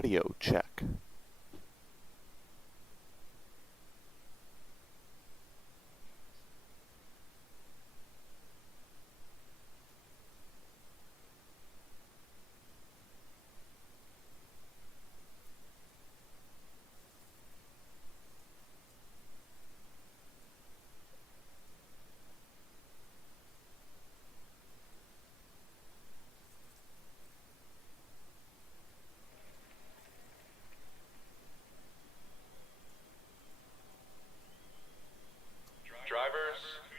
audio check. Drivers,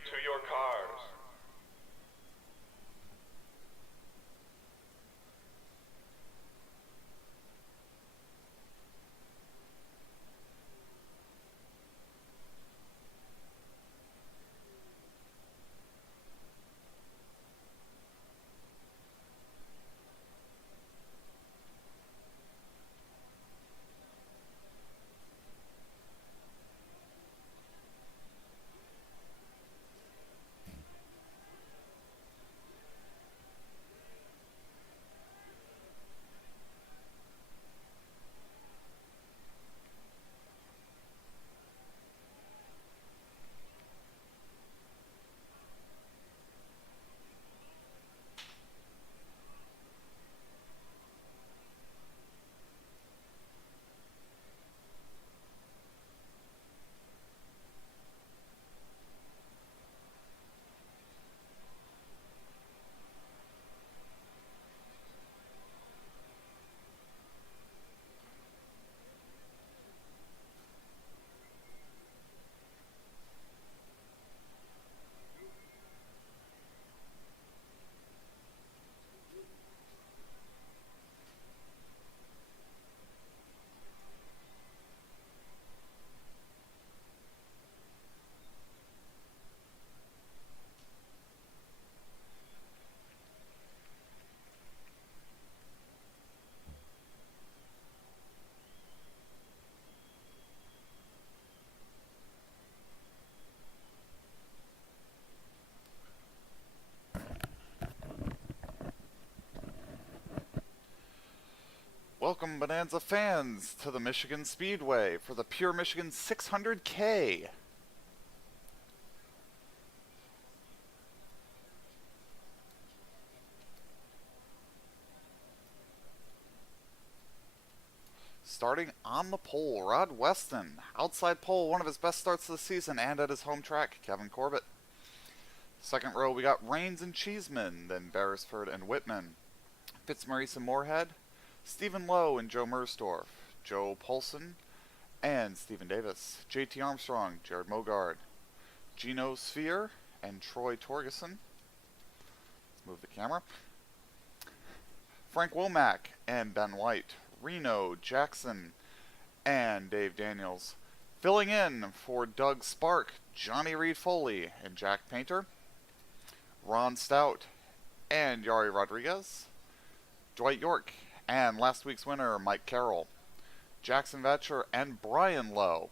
to your cars. Welcome, Bonanza fans, to the Michigan Speedway for the Pure Michigan 600K. Starting on the pole, Rod Weston. Outside pole, one of his best starts of the season, and at his home track, Kevin Corbett. Second row, we got Rains and Cheeseman, then Beresford and Whitman. Fitzmaurice and Moorhead, Stephen Lowe and Joe Mersdorf, Joe Polson and Stephen Davis, JT Armstrong, Jared Mogard, Gino Sphere and Troy Torgeson. Let's move the camera. Frank Womack and Ben White, Reno Jackson and Dave Daniels. Filling in for Doug Spark, Johnny Reed Foley and Jack Painter, Ron Stout and Yari Rodriguez, Dwight York and last week's winner, Mike Carroll, Jackson Vetcher and Brian Lowe,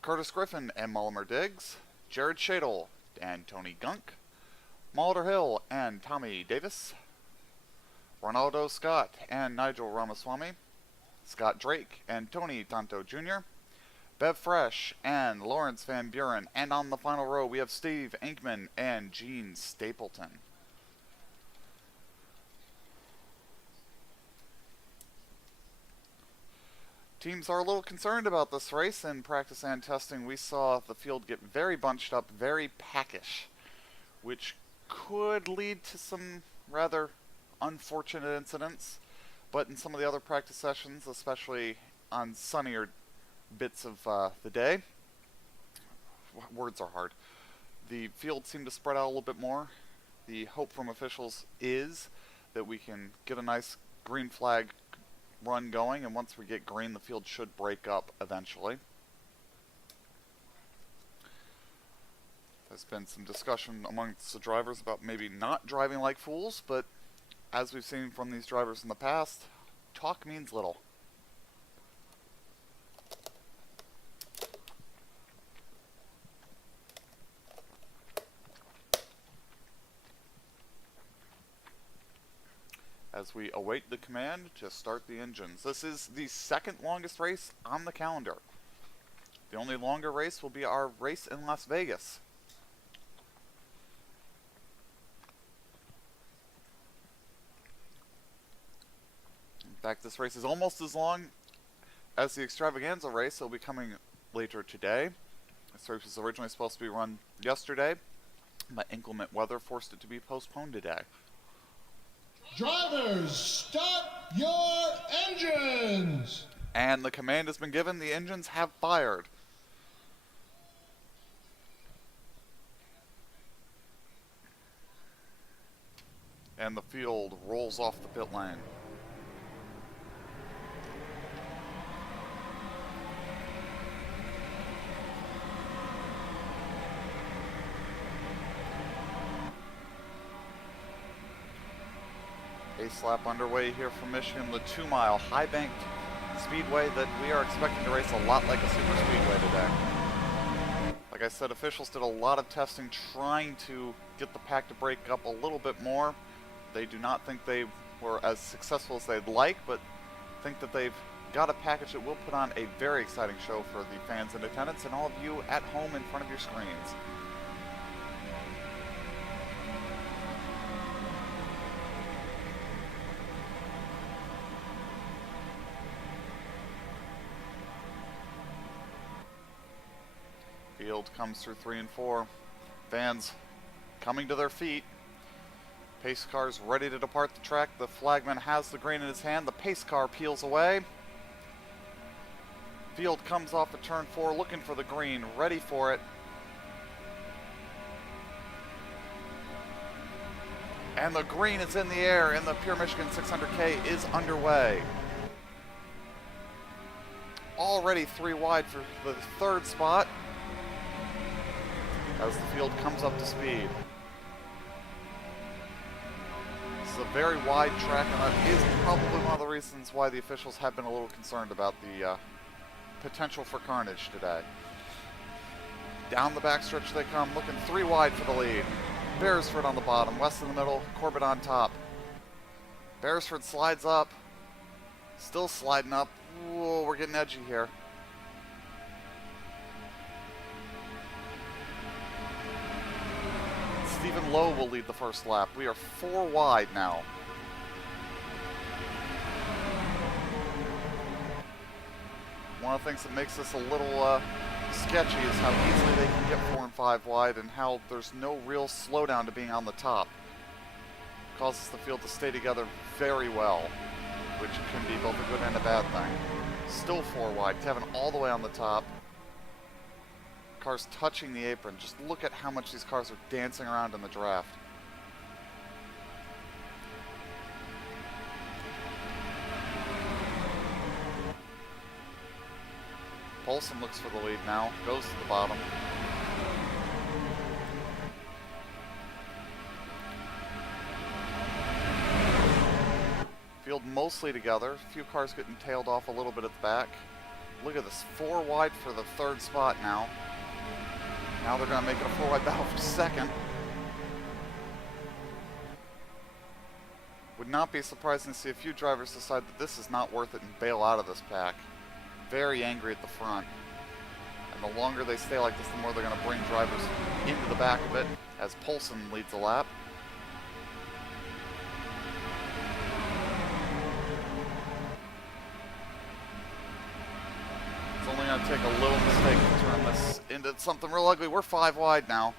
Curtis Griffin and Mullimer Diggs, Jared Shadle and Tony Gunk, Mulder Hill and Tommy Davis, Ronaldo Scott and Nigel Ramaswamy, Scott Drake and Tony Tonto Jr., Bev Fresh and Lawrence Van Buren, and on the final row we have Steve Inkman and Gene Stapleton. Teams are a little concerned about this race. In practice and testing, we saw the field get very bunched up, very packish, which could lead to some rather unfortunate incidents. But in some of the other practice sessions, especially on sunnier bits of the day, words are hard, the field seemed to spread out a little bit more. The hope from officials is that we can get a nice green flag run going, and once we get green, the field should break up eventually. There's been some discussion amongst the drivers about maybe not driving like fools, but as we've seen from these drivers in the past, talk means little. as we await the command to start the engines. This is the second longest race on the calendar. The only longer race will be our race in Las Vegas. In fact, this race is almost as long as the Extravaganza race. It'll be coming later today. This race was originally supposed to be run yesterday, but inclement weather forced it to be postponed today. Drivers, start your engines! And the command has been given. The engines have fired. And the field rolls off the pit lane. Ace lap underway here from Michigan, the 2-mile high-banked speedway that we are expecting to race a lot like a super speedway today. Like I said, officials did a lot of testing trying to get the pack to break up a little bit more. They do not think they were as successful as they'd like, but think that they've got a package that will put on a very exciting show for the fans in attendance and all of you at home in front of your screens. Field comes through 3 and 4. Fans coming to their feet. Pace car's ready to depart the track. The flagman has the green in his hand. The pace car peels away. Field comes off at turn 4 looking for the green, ready for it. And the green is in the air and the Pure Michigan 600K is underway. Already 3 wide for the 3rd spot as the field comes up to speed. This is a very wide track, and that is probably one of the reasons why the officials have been a little concerned about the potential for carnage today. Down the backstretch they come, looking 3 wide for the lead. Beresford on the bottom, West in the middle, Corbett on top. Beresford slides up, still sliding up. Whoa, we're getting edgy here. Stephen Lowe will lead the first lap. We are 4 wide now. One of the things that makes this a little sketchy is how easily they can get 4 and 5 wide and how there's no real slowdown to being on the top. It causes the field to stay together very well, which can be both a good and a bad thing. Still 4 wide. Kevin all the way on the top. Cars touching the apron. Just look at how much these cars are dancing around in the draft. Polson looks for the lead now, goes to the bottom. Field mostly together, a few cars getting tailed off a little bit at the back. Look at this, 4 wide for the 3rd spot now. Now they're going to make it a 4 wide battle for 2nd. Would not be surprising to see a few drivers decide that this is not worth it and bail out of this pack. Very angry at the front. And the longer they stay like this, the more they're going to bring drivers into the back of it as Polson leads the lap. It's only going to take a little mistake to turn this into something real ugly. We're 5 wide now.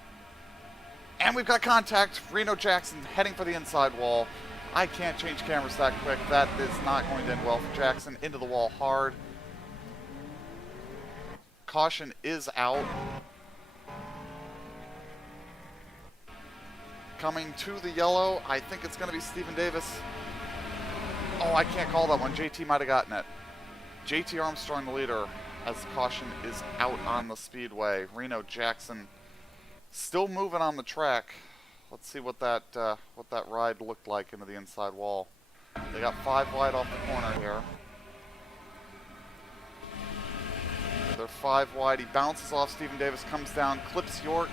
And we've got contact. Reno Jackson heading for the inside wall. I can't change cameras that quick. That is not going to end well for Jackson. Into the wall hard. Caution is out. Coming to the yellow, I think it's going to be Stephen Davis. Oh, I can't call that one. JT might have gotten it. JT Armstrong, the leader, as caution is out on the speedway. Reno Jackson still moving on the track. Let's see what that ride looked like into the inside wall. They got 5 wide off the corner here. They're 5 wide. He bounces off Stephen Davis, comes down, clips York.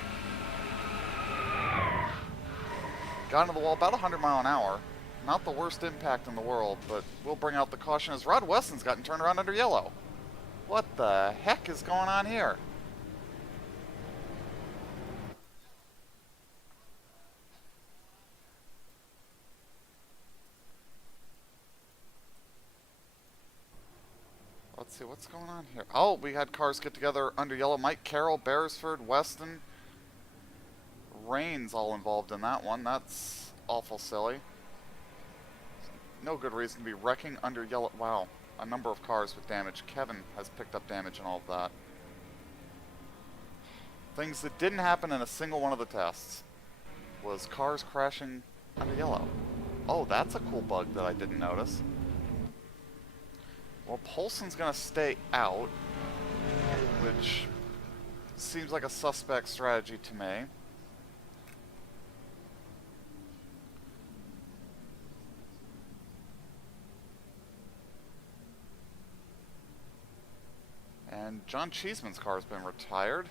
Got into the wall about 100 mile an hour. Not the worst impact in the world, but we'll bring out the caution as Rod Weston's gotten turned around under yellow. What the heck is going on here? Let's see, what's going on here? Oh, we had cars get together under yellow. Mike Carroll, Beresford, Weston, Rains all involved in that one. That's awful silly. No good reason to be wrecking under yellow. Wow, a number of cars with damage. Kevin has picked up damage and all of that. Things that didn't happen in a single one of the tests was cars crashing under yellow. Oh, that's a cool bug that I didn't notice. Well, Polson's gonna stay out, which seems like a suspect strategy to me. And John Cheeseman's car has been retired.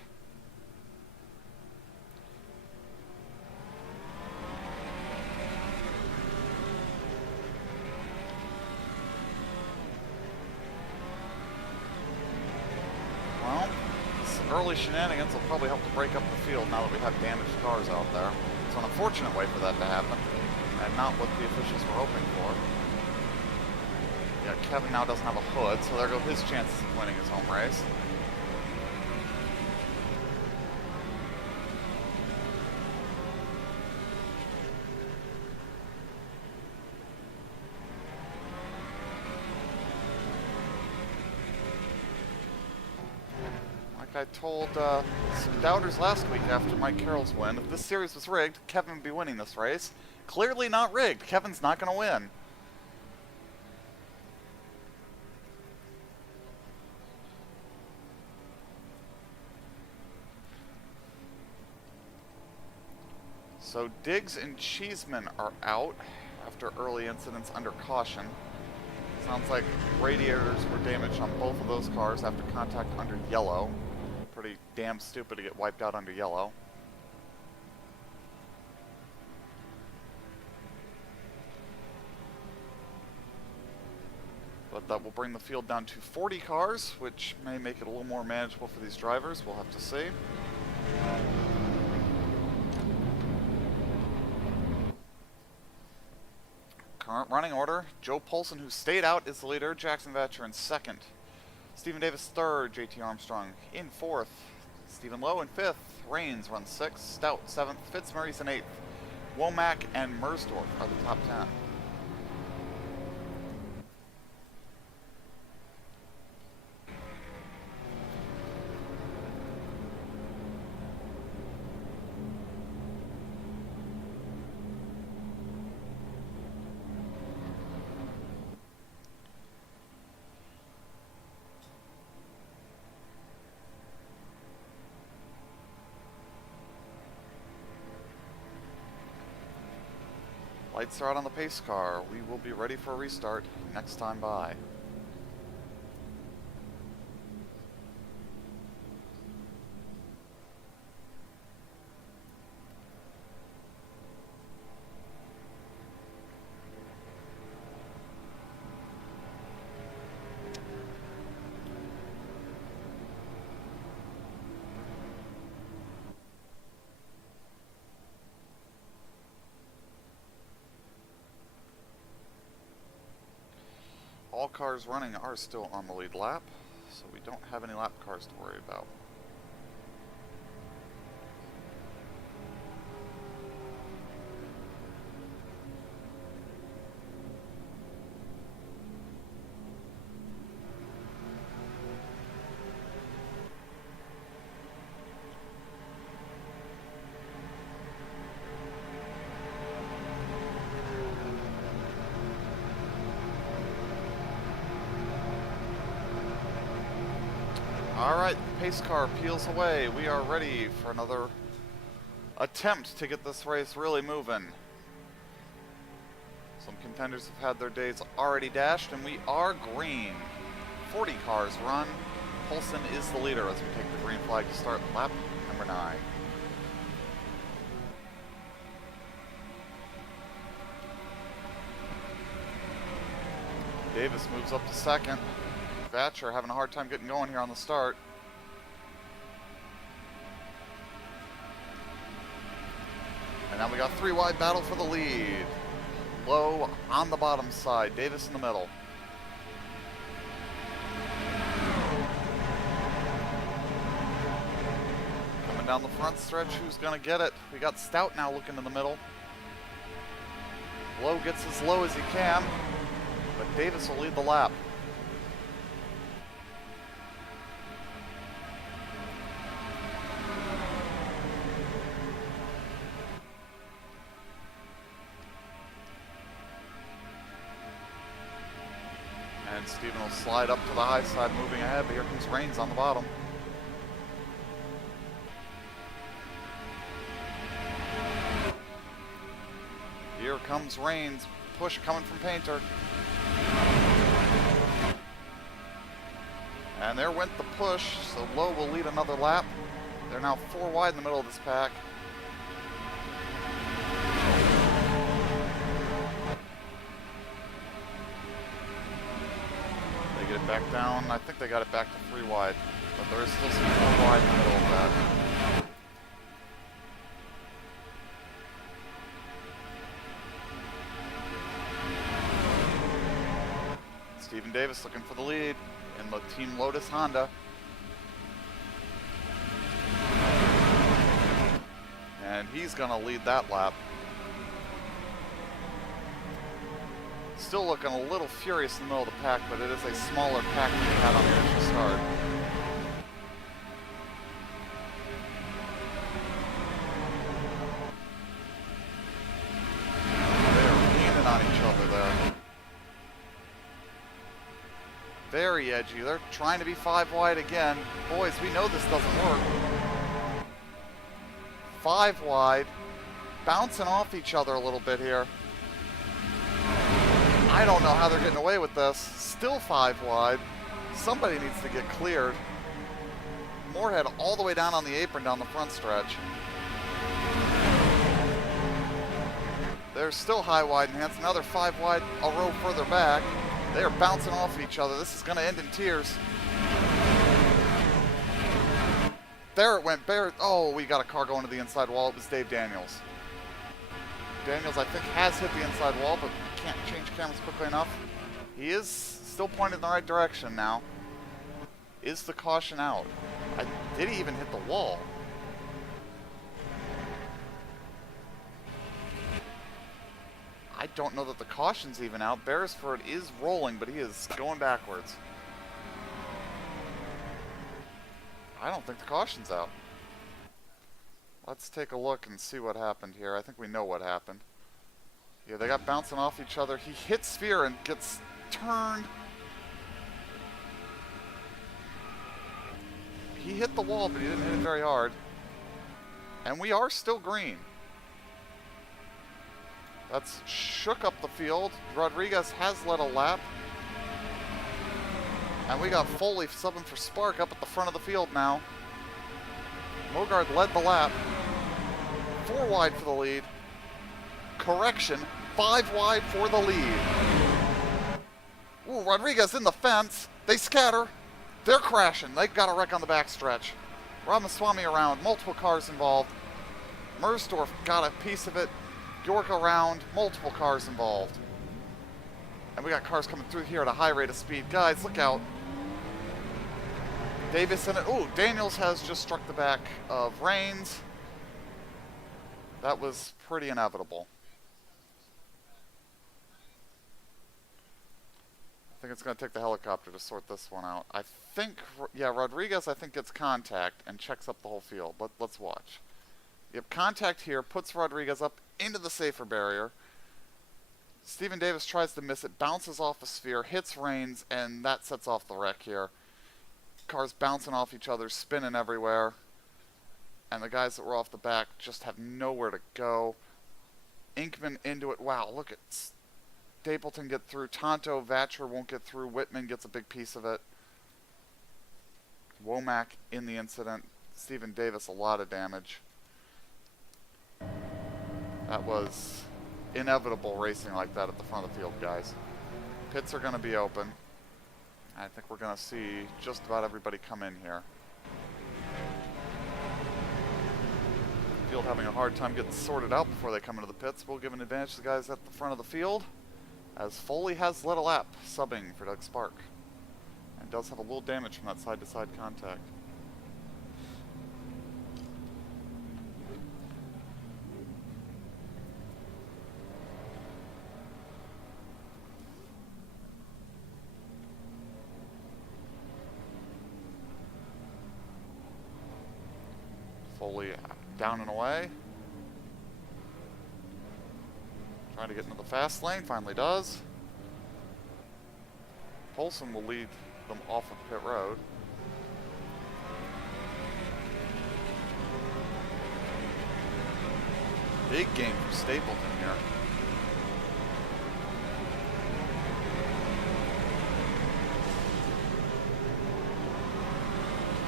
Well, this early shenanigans will probably help to break up the field now that we have damaged cars out there. It's an unfortunate way for that to happen, and not what the officials were hoping for. Yeah, Kevin now doesn't have a hood, so there go his chances of winning his home race. Like I told some doubters last week after Mike Carroll's win, if this series was rigged, Kevin would be winning this race. Clearly not rigged. Kevin's not going to win. So Diggs and Cheeseman are out after early incidents under caution. Sounds like radiators were damaged on both of those cars after contact under yellow. Pretty damn stupid to get wiped out under yellow. But that will bring the field down to 40 cars, which may make it a little more manageable for these drivers. We'll have to see. Current running order: Joe Polson, who stayed out, is the leader. Jackson Vatcher in second. Stephen Davis third. JT Armstrong in fourth. Stephen Lowe in fifth. Rains runs sixth. Stout seventh. Fitzmaurice in eighth. Womack and Mersdorf are the top 10. Lights are out on the pace car. We will be ready for a restart next time by. All cars running are still on the lead lap, so we don't have any lap cars to worry about. Alright, pace car peels away. We are ready for another attempt to get this race really moving. Some contenders have had their days already dashed, and we are green. 40 cars run. Polson is the leader as we take the green flag to start lap number 9. Davis moves up to second. Vatcher having a hard time getting going here on the start. And now we got 3 wide battle for the lead. Low on the bottom side, Davis in the middle. Coming down the front stretch, who's gonna get it? We got Stout now looking in the middle. Low gets as low as he can, but Davis will lead the lap. And Steven will slide up to the high side, moving ahead, but here comes Reigns on the bottom. Here comes Reigns, push coming from Painter. And there went the push, so Lowe will lead another lap. They're now 4 wide in the middle of this pack. They get it back down. I think they got it back to 3 wide, but there is still some 4 wide in the middle of that. Steven Davis looking for the lead in the Team Lotus Honda. And he's going to lead that lap. Still looking a little furious in the middle of the pack, but it is a smaller pack than we had on the initial start. They are leaning on each other there. Very edgy. They're trying to be 5 wide again. Boys, we know this doesn't work. 5 wide. Bouncing off each other a little bit here. I don't know how they're getting away with this. Still 5 wide. Somebody needs to get cleared. Moorhead all the way down on the apron down the front stretch. They're still high, wide, and Hans. Now they're 5 wide a row further back. They are bouncing off each other. This is going to end in tears. There it went. Oh, we got a car going to the inside wall. It was Dave Daniels. Daniels, I think, has hit the inside wall, but can't change cameras quickly enough. He is still pointed in the right direction now. Is the caution out? Did he even hit the wall? I don't know that the caution's even out. Beresford is rolling, but he is going backwards. I don't think the caution's out. Let's take a look and see what happened here. I think we know what happened. Yeah, they got bouncing off each other. He hits Sphere and gets turned. He hit the wall, but he didn't hit it very hard. And we are still green. That's shook up the field. Rodriguez has led a lap. And we got Foley subbing for Spark up at the front of the field now. Mogard led the lap. 4 wide for the lead. Correction, 5 wide for the lead. Ooh, Rodriguez in the fence. They scatter. They're crashing. They got a wreck on the backstretch. Ramaswamy around. Multiple cars involved. Mersdorf got a piece of it. York around. Multiple cars involved. And we got cars coming through here at a high rate of speed. Guys, look out. Davis in it. Ooh, Daniels has just struck the back of Reigns. That was pretty inevitable. I think it's going to take the helicopter to sort this one out. I think, yeah, Rodriguez, I think, gets contact and checks up the whole field. Let's watch. Yep, contact here puts Rodriguez up into the safer barrier. Steven Davis tries to miss it, bounces off a Sphere, hits Reigns, and that sets off the wreck here. Cars bouncing off each other, spinning everywhere. And the guys that were off the back just have nowhere to go. Inkman into it. Wow, look at Stapleton get through. Tonto, Vatcher won't get through. Whitman gets a big piece of it. Womack in the incident. Steven Davis, a lot of damage. That was inevitable racing like that at the front of the field, guys. Pits are going to be open. I think we're going to see just about everybody come in here. Field having a hard time getting sorted out before they come into the pits. We'll give an advantage to the guys at the front of the field, as Foley has led a lap, subbing for Doug Spark. And does have a little damage from that side-to-side contact. Foley down and away. Trying to get into the fast lane, finally does. Polson will lead them off of pit road. Big game for Stapleton here.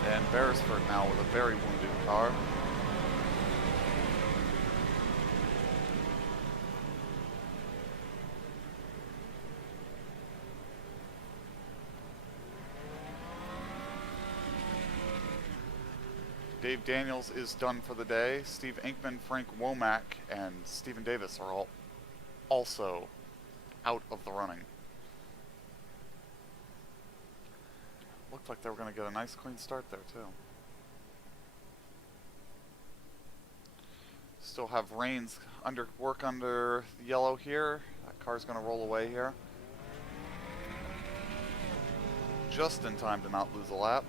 And Beresford now with a very wounded car. Dave Daniels is done for the day. Steve Inkman, Frank Womack, and Stephen Davis are all also out of the running. Looked like they were going to get a nice clean start there too. Still have Reigns work under the yellow here. That car's going to roll away here. Just in time to not lose a lap.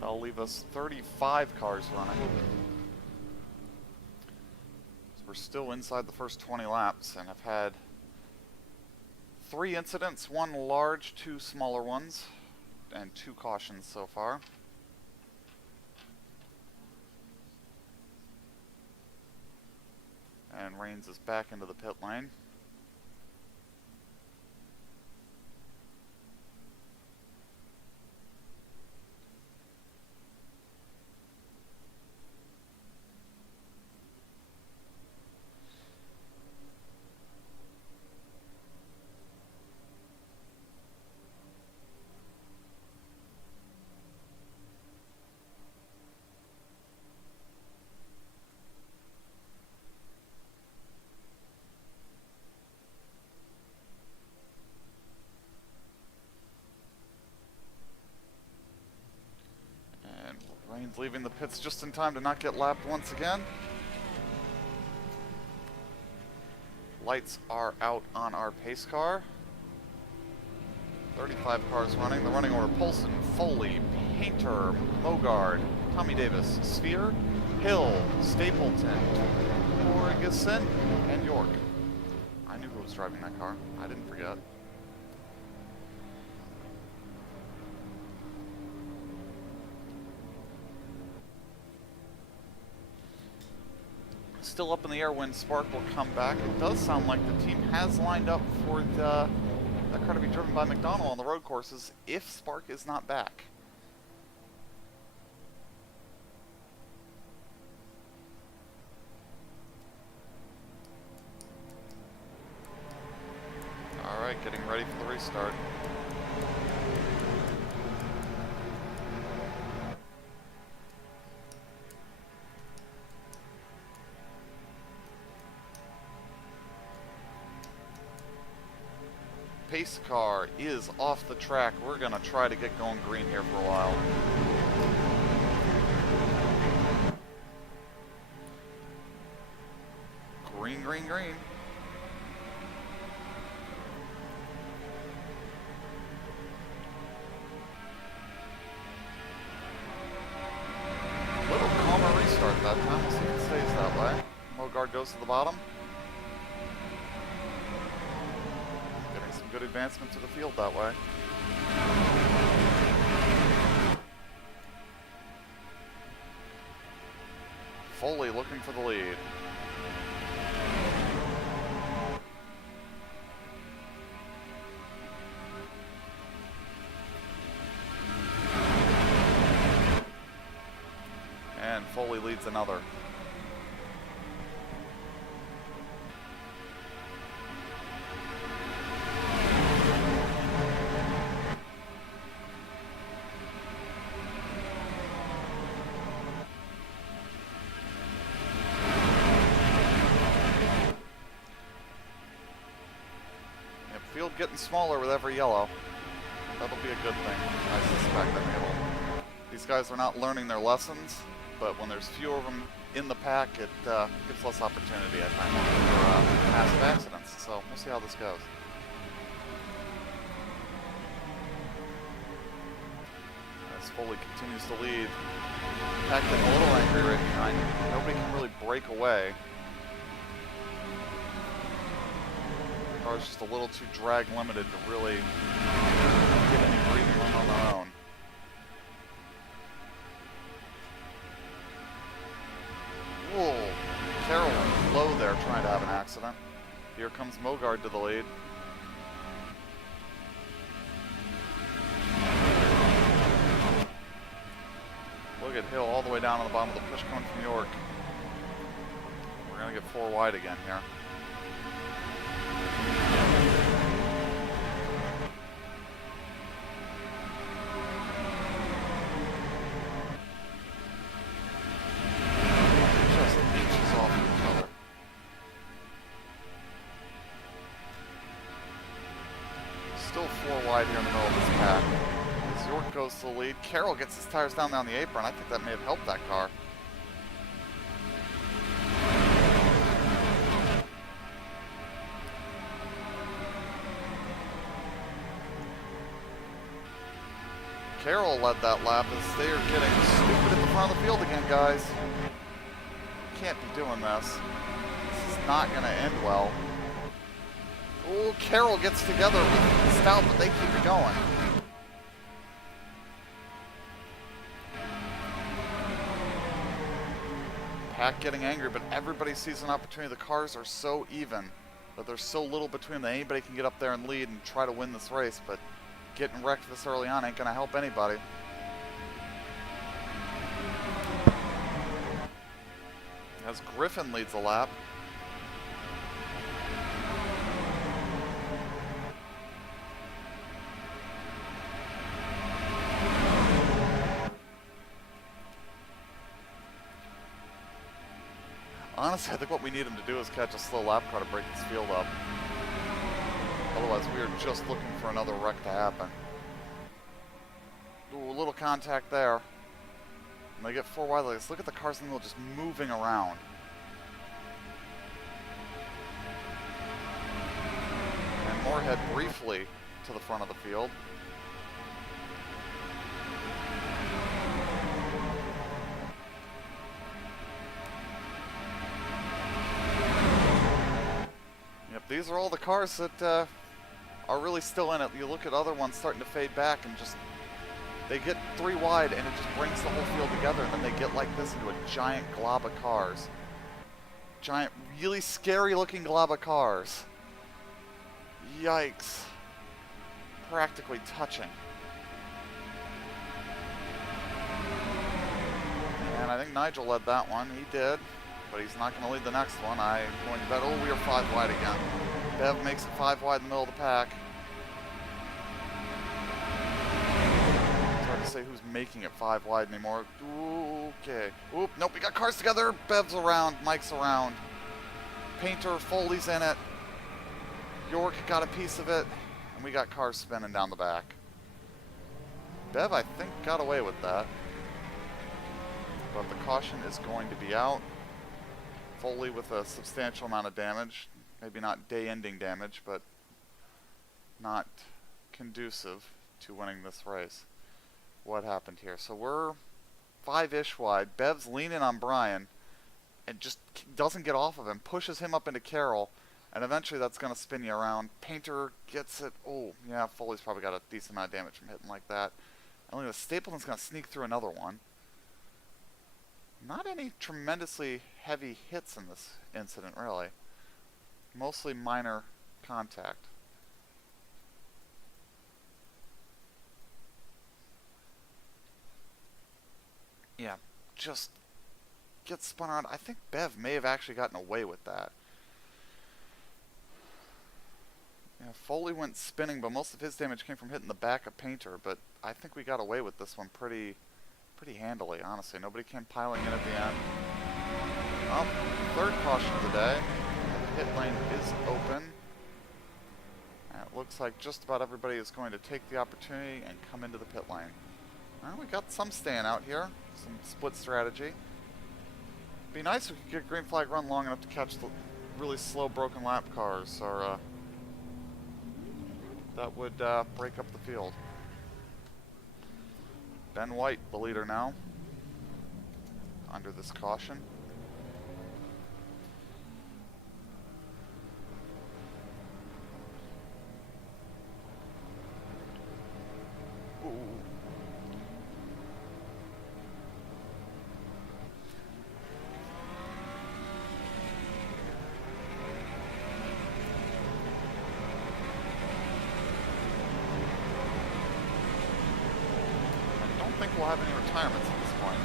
That'll leave us 35 cars running. So we're still inside the first 20 laps and have had 3 incidents, 1 large, 2 smaller ones, and 2 cautions so far. And Reigns is back into the pit lane. Reigns leaving the pits just in time to not get lapped once again. Lights are out on our pace car. 35 cars running. The running order: Polson, Foley, Painter, Mogard, Tommy Davis, Sphere, Hill, Stapleton, Torgerson, and York. I knew who was driving that car. I didn't forget. Still up in the air when Spark will come back. It does sound like the team has lined up for that car to be driven by McDonald on the road courses if Spark is not back. Alright, getting ready for the restart. Pace car is off the track. We're going to try to get going green here for a while. Green, green, green. Little calmer restart that time. We'll see if it stays that way. Mogard goes to the bottom. Good advancement to the field that way. Foley looking for the lead. leads another. Yep, field getting smaller with every yellow. That'll be a good thing. I suspect that these guys are not learning their lessons, but when there's fewer of them in the pack, it gives less opportunity, I find, for massive accidents. So we'll see how this goes. As Foley continues to lead, pack getting a little angry right behind. Nobody can really break away. The car's just a little too drag limited to really get any breathing room on their own. Whoa, Carroll went low there trying to have an accident. Here comes Mogard to the lead. Look at Hill all the way down on the bottom of the push coming from York. We're going to get 4 wide again here. Still 4 wide here in the middle of this pack. As York goes to the lead, Carroll gets his tires down the apron. I think that may have helped that car. Carroll led that lap as they are getting stupid at the front of the field again, guys. Can't be doing this. This is not going to end well. Oh, Carroll gets together with Stout, but they keep it going. Pack getting angry, but everybody sees an opportunity. The cars are so even that there's so little between them that anybody can get up there and lead and try to win this race, but getting wrecked this early on ain't going to help anybody. As Griffin leads the lap. Honestly, I think what we need him to do is catch a slow lap car to break this field up. Otherwise, we are just looking for another wreck to happen. Ooh, a little contact there. And they get 4 wide like this. Look at the cars in the middle just moving around. And Moorhead briefly to the front of the field. These are all the cars that are really still in it. You look at other ones starting to fade back and just, they get 3 wide and it just brings the whole field together, and then they get like this into a giant glob of cars. Giant, really scary looking glob of cars. Yikes. Practically touching. And I think Nigel led that one. He did. But he's not going to lead the next one. I'm going to bet, oh, we are 5 wide again. Bev makes it 5 wide in the middle of the pack. It's hard to say who's making it 5 wide anymore. Ooh, okay. Oop, nope, we got cars together. Bev's around, Mike's around. Painter, Foley's in it. York got a piece of it. And we got cars spinning down the back. Bev, I think, got away with that. But the caution is going to be out. Foley with a substantial amount of damage. Maybe not day-ending damage, but not conducive to winning this race. What happened here? So we're 5-ish wide. Bev's leaning on Brian and just doesn't get off of him. Pushes him up into Carroll, and eventually that's going to spin you around. Painter gets it. Oh, yeah, Foley's probably got a decent amount of damage from hitting like that. And look, Stapleton's going to sneak through another one. Not any tremendously heavy hits in this incident, really. Mostly minor contact. Yeah, just gets spun around. I think Bev may have actually gotten away with that. Yeah, Foley went spinning, but most of his damage came from hitting the back of Painter, but I think we got away with this one pretty handily, honestly. Nobody came piling in at the end. Well, third caution of the day. The pit lane is open. And it looks like just about everybody is going to take the opportunity and come into the pit lane. Well, we got some staying out here. Some split strategy. Be nice if we could get green flag run long enough to catch the really slow broken lap cars, or that would break up the field. Ben White, the leader now, under this caution. Ooh. I don't think we'll have any retirements at this point.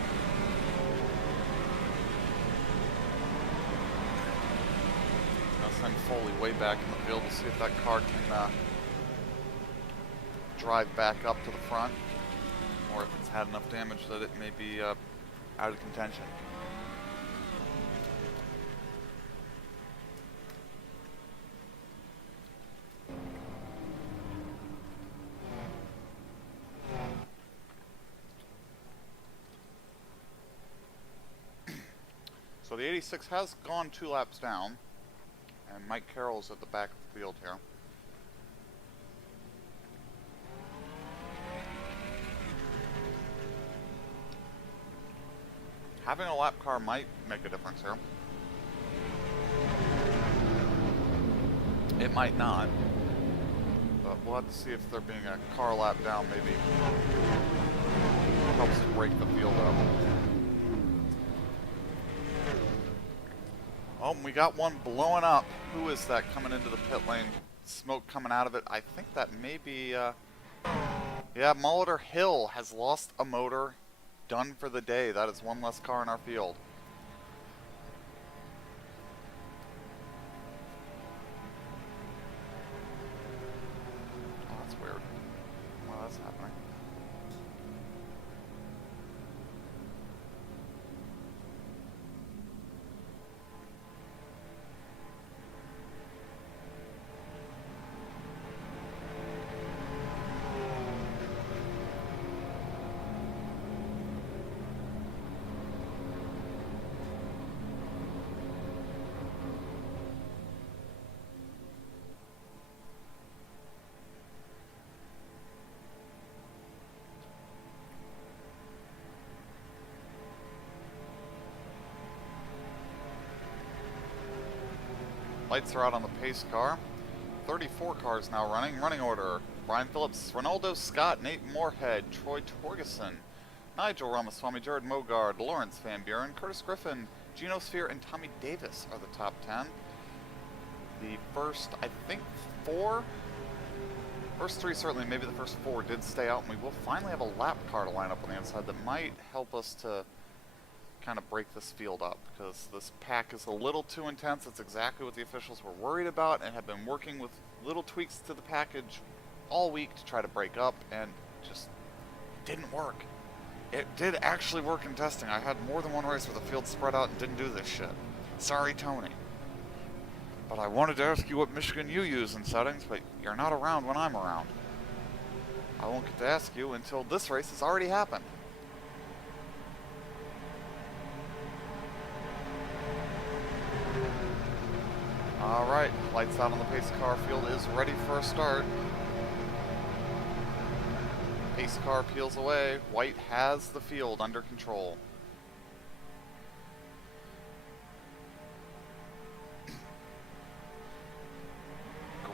I'll send Foley way back in the field to see if that car can drive back up to the front, or if it's had enough damage that it may be out of contention. So the 86 has gone 2 laps down, and Mike Carroll's at the back of the field here. Having a lap car might make a difference here. It might not, but we'll have to see if there being a car lap down maybe helps to break the field up. Oh, we got one blowing up. Who is that coming into the pit lane? Smoke coming out of it. I think that may be, yeah, Molitor Hill has lost a motor. Done for the day. That is one less car in our field. Oh, that's weird. Well, that's happening. Lights are out on the pace car. 34 cars now running. Running order: Brian Phillips, Ronaldo Scott, Nate Moorhead, Troy Torgeson, Nigel Ramaswamy, Jared Mogard, Lawrence Van Buren, Curtis Griffin, Gino Sphere, and Tommy Davis are the top 10. The first, I think, 4? First 3 certainly, maybe the first 4 did stay out, and we will finally have a lap car to line up on the inside that might help us to kind of break this field up, because this pack is a little too intense. It's exactly what the officials were worried about and have been working with little tweaks to the package all week to try to break up, and just didn't work. It did actually work in testing. I had more than one race where the field spread out and didn't do this shit. Sorry, Tony. But I wanted to ask you what Michigan you use in settings, but you're not around when I'm around. I won't get to ask you until this race has already happened. Alright, lights out on the pace car. Field is ready for a start. Pace car peels away. White has the field under control.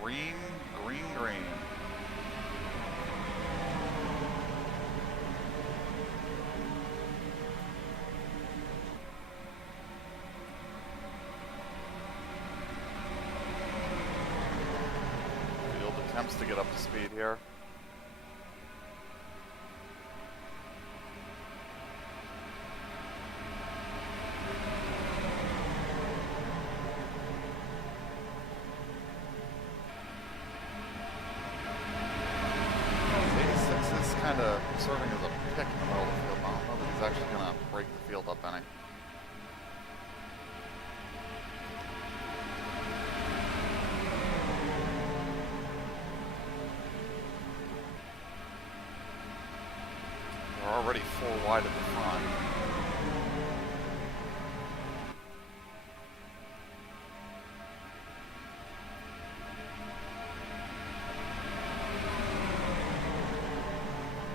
Green, green, green. Field attempts to get up to speed here. serving as a pick in the middle of the field now. Nobody's actually going to break the field up any. We're already 4 wide at the front.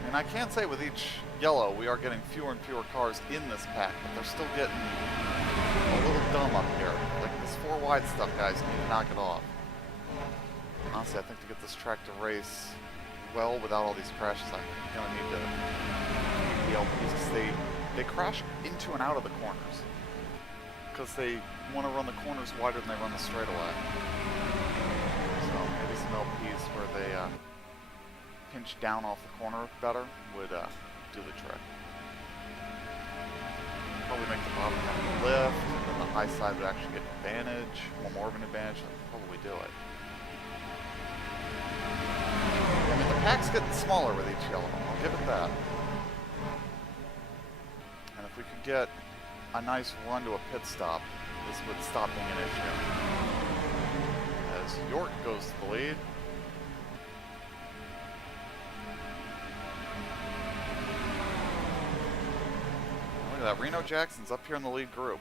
And I can say with each yellow, we are getting fewer and fewer cars in this pack, but they're still getting a little dumb up here. Like this 4 wide stuff, guys, you need to knock it off. Honestly, I think to get this track to race well without all these crashes, I'm going to need to the LPs because they crash into and out of the corners. Because they want to run the corners wider than they run the straightaway. So maybe some LPs where they pinch down off the corner better would do the trick. Probably make the bottom have a lift, and then the high side would actually get an advantage, more of an advantage, and probably do it. I mean, the pack's getting smaller with each yellow, I'll give it that. And if we could get a nice run to a pit stop, this would stop being an issue. As York goes to the lead. Look at that, Reno Jackson's up here in the lead group.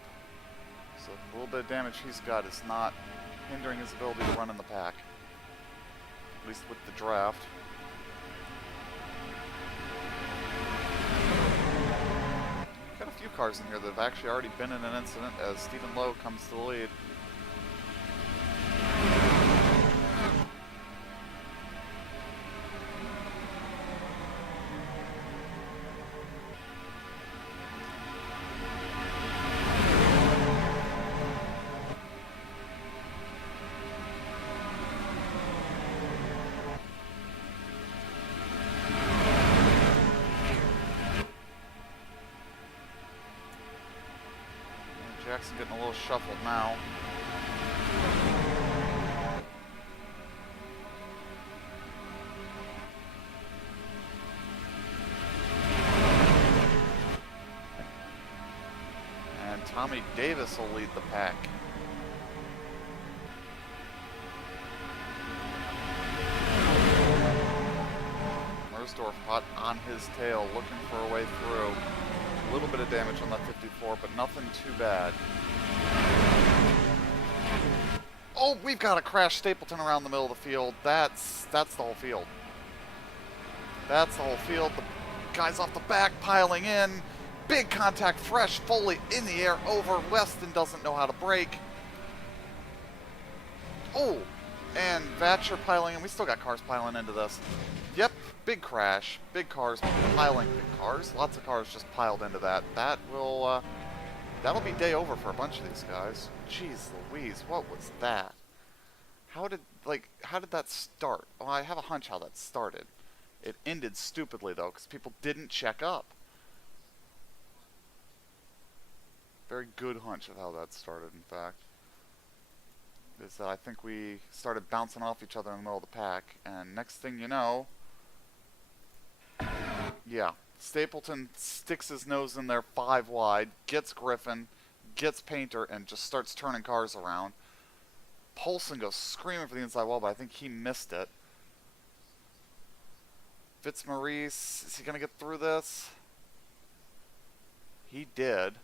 So a little bit of damage he's got is not hindering his ability to run in the pack. At least with the draft. Got a few cars in here that have actually already been in an incident as Stephen Lowe comes to the lead. Jackson getting a little shuffled now. And Tommy Davis will lead the pack. Mersdorf hot on his tail, looking for a way through. A little bit of damage on that 54, but nothing too bad. Oh, we've got a crash Stapleton around the middle of the field. That's the whole field. That's the whole field. The guys off the back piling in. Big contact, fresh, Foley in the air, over. Weston doesn't know how to brake. Oh, and Vatcher piling in. We still got cars piling into this. Yep, big crash, big cars piling, big cars, lots of cars just piled into that. That will, that'll be day over for a bunch of these guys. Jeez Louise, what was that? How did that start? Well, I have a hunch how that started. It ended stupidly though, because people didn't check up. Very good hunch of how that started, in fact. Is that I think we started bouncing off each other in the middle of the pack, and next thing you know, yeah, Stapleton sticks his nose in there 5 wide, gets Griffin, gets Painter, and just starts turning cars around. Polson goes screaming for the inside wall, but I think he missed it. Fitzmaurice, is he going to get through this? He did.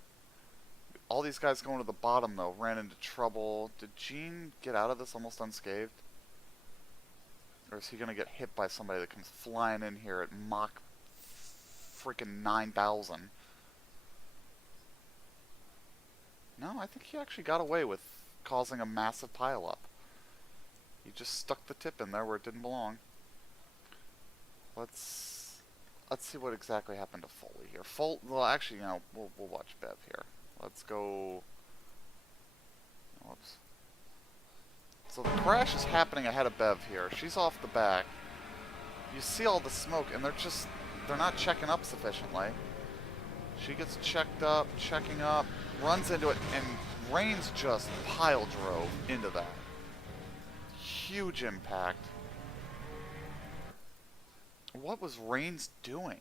All these guys going to the bottom, though, ran into trouble. Did Gene get out of this almost unscathed? Or is he going to get hit by somebody that comes flying in here at Mach freaking 9,000? No, I think he actually got away with causing a massive pileup. He just stuck the tip in there where it didn't belong. Let's see what exactly happened to Foley here. Well, actually, you know, we'll watch Bev here. Let's go. Whoops. So the crash is happening ahead of Bev here. She's off the back. You see all the smoke, and they're not checking up sufficiently. She gets checked up, checking up, runs into it, and Reigns just pile drove into that. Huge impact. What was Reigns doing?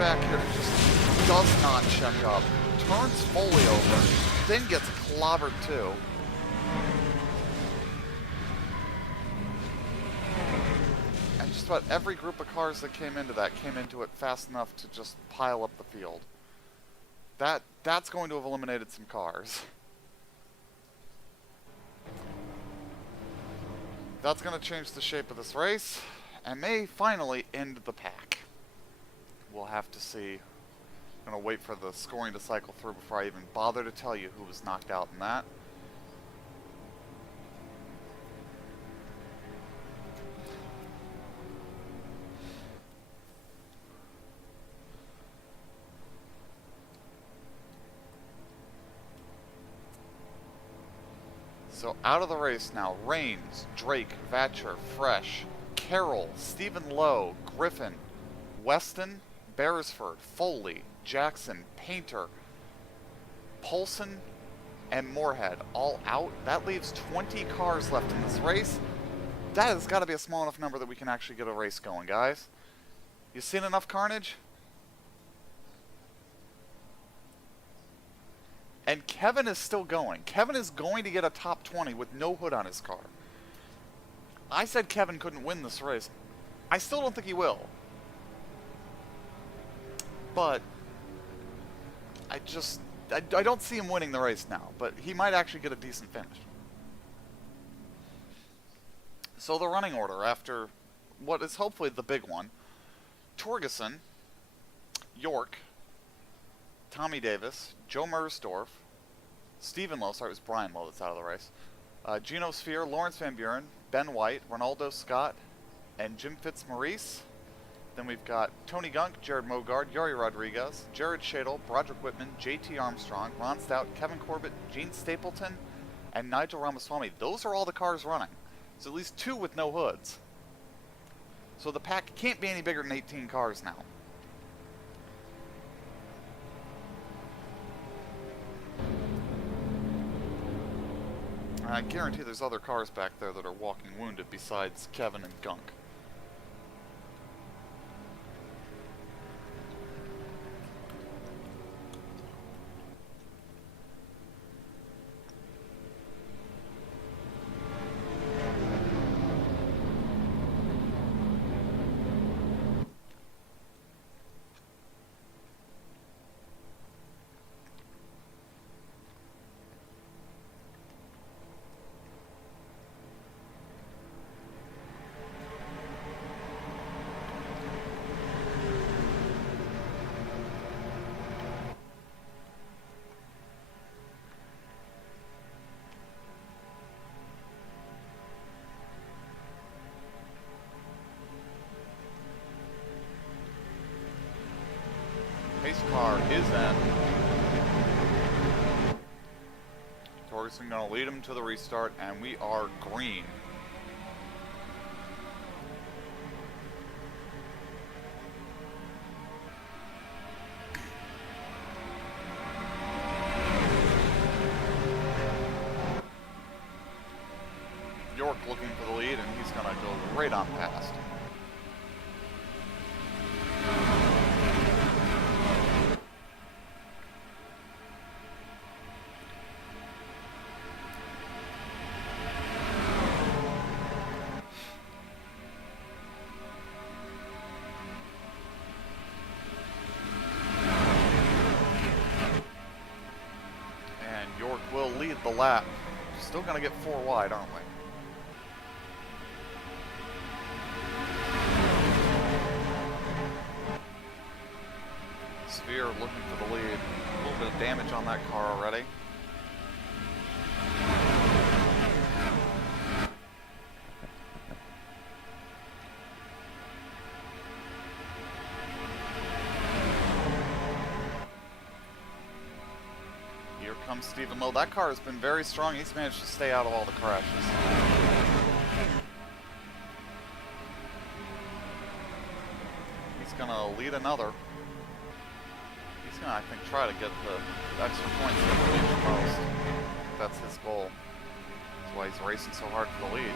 back here just does not check up. Turns fully over. Then gets clobbered too. And just about every group of cars that came into that came into it fast enough to just pile up the field. That's going to have eliminated some cars. That's going to change the shape of this race, and may finally end the pack. We'll have to see. I'm going to wait for the scoring to cycle through before I even bother to tell you who was knocked out in that. So out of the race now, Rains, Drake, Vatcher, Fresh, Carroll, Stephen Lowe, Griffin, Weston, Beresford, Foley, Jackson, Painter, Polson, and Moorhead all out. That leaves 20 cars left in this race. That has got to be a small enough number that we can actually get a race going, guys. You seen enough carnage? And Kevin is still going. Kevin is going to get a top 20 with no hood on his car. I said Kevin couldn't win this race. I still don't think he will. But I don't see him winning the race now, but he might actually get a decent finish. So the running order after what is hopefully the big one: Torgerson, York, Tommy Davis, Joe Mersdorf, Stephen Lowe, sorry, it was Brian Lowe that's out of the race, Gino Sphere, Lawrence Van Buren, Ben White, Ronaldo Scott, and Jim Fitzmaurice. Then we've got Tony Gunk, Jared Mogard, Yuri Rodriguez, Jared Shadle, Broderick Whitman, JT Armstrong, Ron Stout, Kevin Corbett, Gene Stapleton, and Nigel Ramaswamy. Those are all the cars running. So at least 2 with no hoods. So the pack can't be any bigger than 18 cars now. I guarantee there's other cars back there that are walking wounded besides Kevin and Gunk. Pace car is in. Torgerson going to lead him to the restart, and we are green. York looking for the lead, and he's going to go right on past. Will lead the lap. Still going to get 4 wide, aren't we? Sphere looking for the lead. A little bit of damage on that car already. Comes Stephen Lowe. That car has been very strong. He's managed to stay out of all the crashes. He's going to lead another. He's going to, I think, try to get the extra points that he needs the most. That's his goal. That's why he's racing so hard for the lead.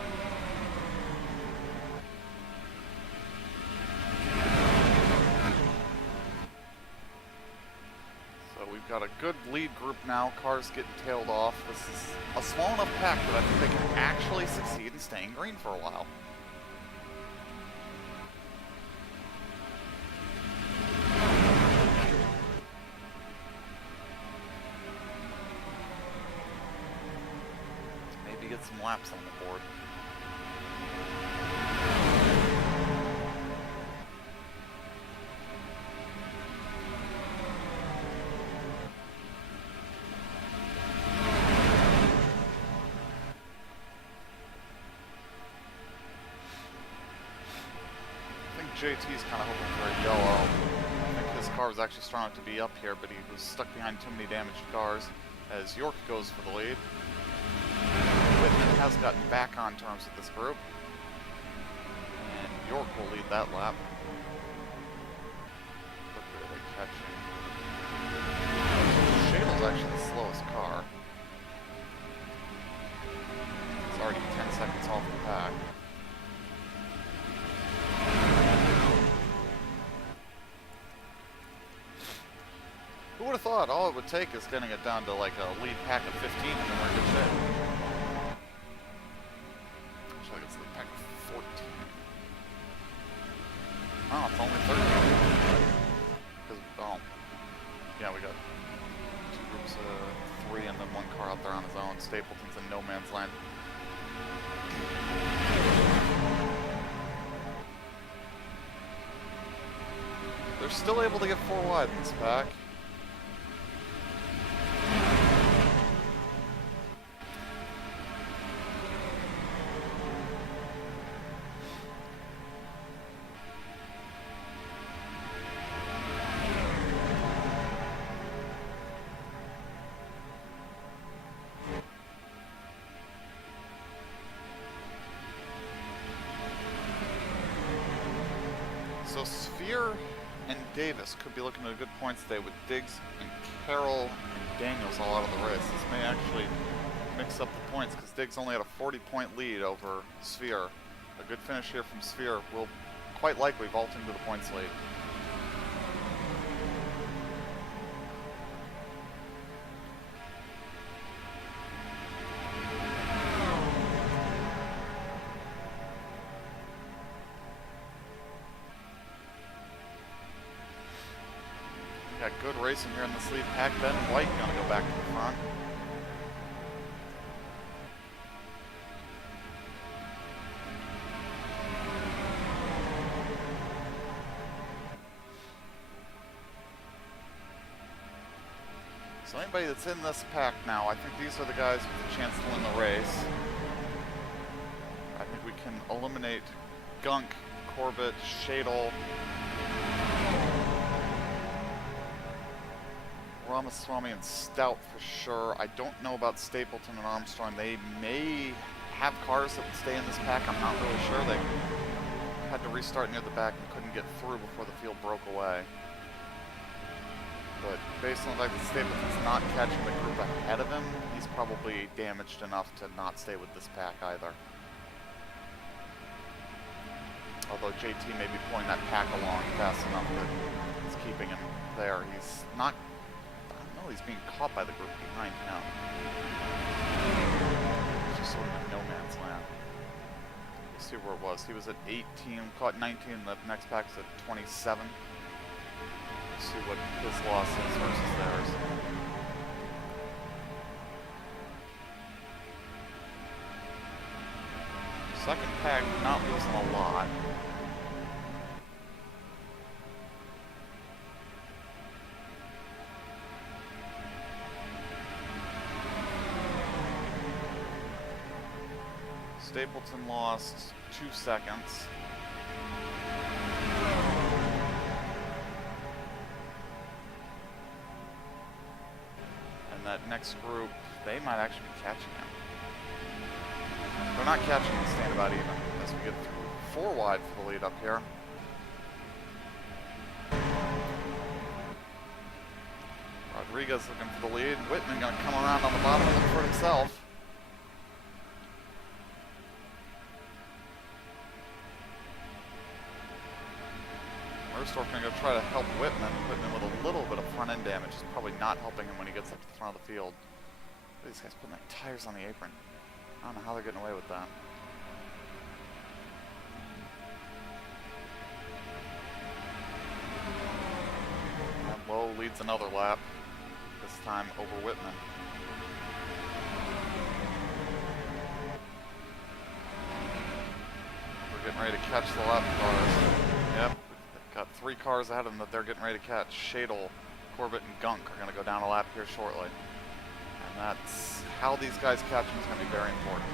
We've got a good lead group now. Cars getting tailed off. This is a small enough pack that I think they can actually succeed in staying green for a while. Maybe get some laps on the board. JT's kind of hoping for a yellow. I think his car was actually strong enough to be up here, but he was stuck behind too many damaged cars as York goes for the lead. Whitman has gotten back on terms with this group, and York will lead that lap. Look where they're catching. Shadle's actually the slowest car. It's already 10 seconds off the pack. Who would have thought all it would take is getting it down to like a lead pack of 15 and then we're in good shape. Actually, it's the pack of 14. Oh, it's only 13. Because, oh, yeah, we got two groups of 3 and then one car out there on his own. Stapleton's in no man's land. They're still able to get 4 wide in this pack. So Sphere and Davis could be looking at a good point today with Diggs and Carroll and Daniels all out of the race. This may actually mix up the points because Diggs only had a 40-point lead over Sphere. A good finish here from Sphere will quite likely vault into the points lead. Got good racing here in this lead pack. Ben White gonna go back to the front. So anybody that's in this pack now, I think these are the guys with a chance to win the race. I think we can eliminate Gunk, Corbett, Shadle, Ramaswamy and Stout for sure. I don't know about Stapleton and Armstrong. They may have cars that would stay in this pack. I'm not really sure. They had to restart near the back and couldn't get through before the field broke away. But based on the fact that Stapleton's not catching the group ahead of him, he's probably damaged enough to not stay with this pack either. Although JT may be pulling that pack along fast enough that it's keeping him there. He's not... he's being caught by the group behind him. It's just sort of in no man's land. Let's see where it was. He was at 18, caught 19, the next pack's at 27. Let's see what his loss is versus theirs. Second pack not losing a lot. Stapleton lost 2 seconds. And that next group, they might actually be catching him. They're not catching him, staying about even as we get through 4 wide for the lead up here. Rodriguez looking for the lead. Whitman gonna come around on the bottom and look for it himself. Merstorf going to go try to help Whitman, putting him with a little bit of front end damage. It's probably not helping him when he gets up to the front of the field. These guys putting their tires on the apron. I don't know how they're getting away with that. And Lowe leads another lap, this time over Whitman. We're getting ready to catch the lap cars. Yep, we've got 3 cars ahead of them that they're getting ready to catch. Shadle, Corbett, and Gunk are going to go down a lap here shortly. And that's how these guys catch them is going to be very important.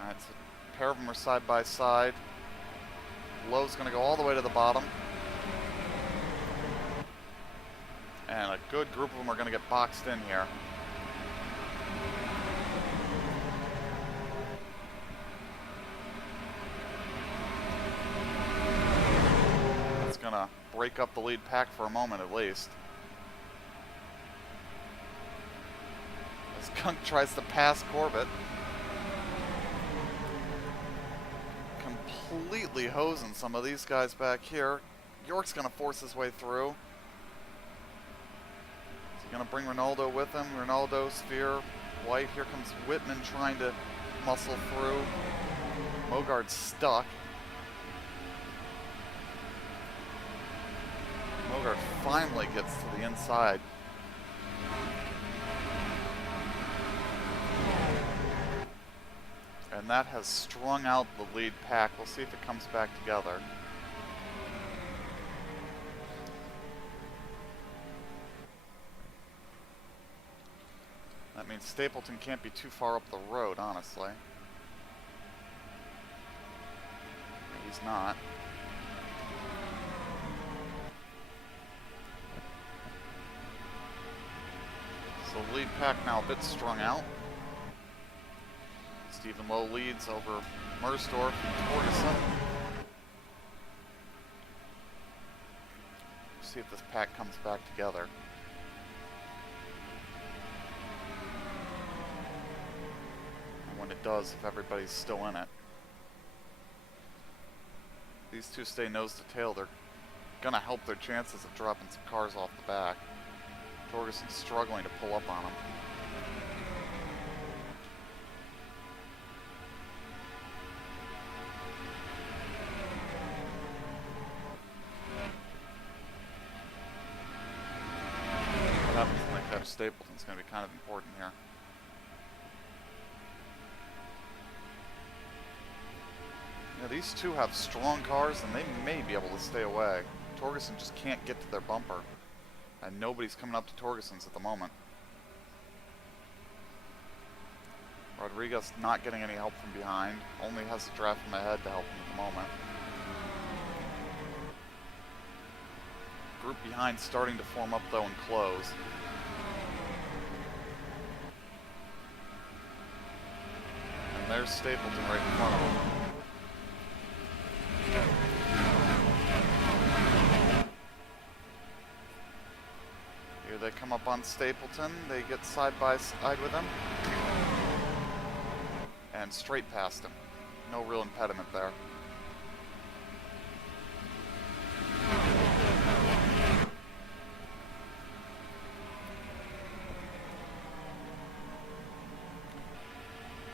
Alright, so a pair of them are side by side. Lowe's going to go all the way to the bottom. And a good group of them are going to get boxed in here. It's going to break up the lead pack for a moment at least. As Gunk tries to pass Corbett. Completely hosing some of these guys back here. York's going to force his way through. Going to bring Ronaldo with him. Ronaldo, Sphere, White. Here comes Whitman trying to muscle through. Mogard's stuck. Mogard finally gets to the inside. And that has strung out the lead pack. We'll see if it comes back together. That means Stapleton can't be too far up the road, honestly. He's not. So lead pack now a bit strung out. Stephen Lowe leads over Merstorf and Torgerson. See if this pack comes back together. When it does, if everybody's still in it. These two stay nose to tail. They're gonna help their chances of dropping some cars off the back. Torgerson's struggling to pull up on him. What happens when they catch Stapleton's gonna be kind of important here. These two have strong cars and they may be able to stay away. Torgerson just can't get to their bumper. And nobody's coming up to Torgerson's at the moment. Rodriguez not getting any help from behind. Only has to drive from ahead to help him at the moment. Group behind starting to form up though and close. And there's Stapleton right in front of him. Here they come up on Stapleton. They get side by side with him. And straight past him. No real impediment there.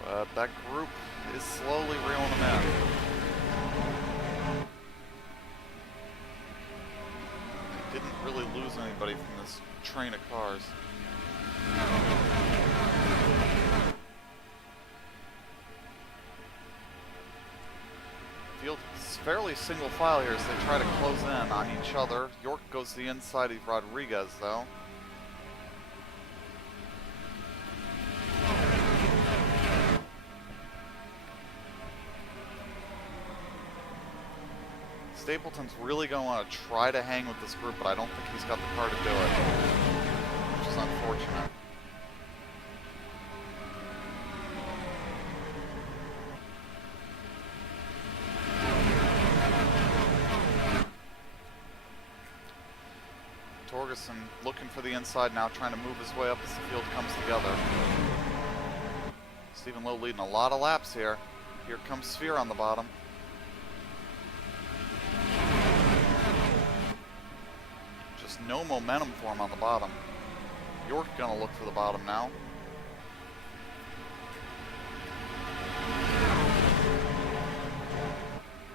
But that group is slowly reeling them in. Didn't really lose anybody from this train of cars. Field is fairly single file here as they try to close in on each other. York goes to the inside of Rodriguez though. Stapleton's really going to want to try to hang with this group, but I don't think he's got the car to do it, which is unfortunate. Torgerson looking for the inside now, trying to move his way up as the field comes together. Stephen Lowe leading a lot of laps here. Here comes Sphere on the bottom. Just no momentum for him on the bottom. York gonna look for the bottom now.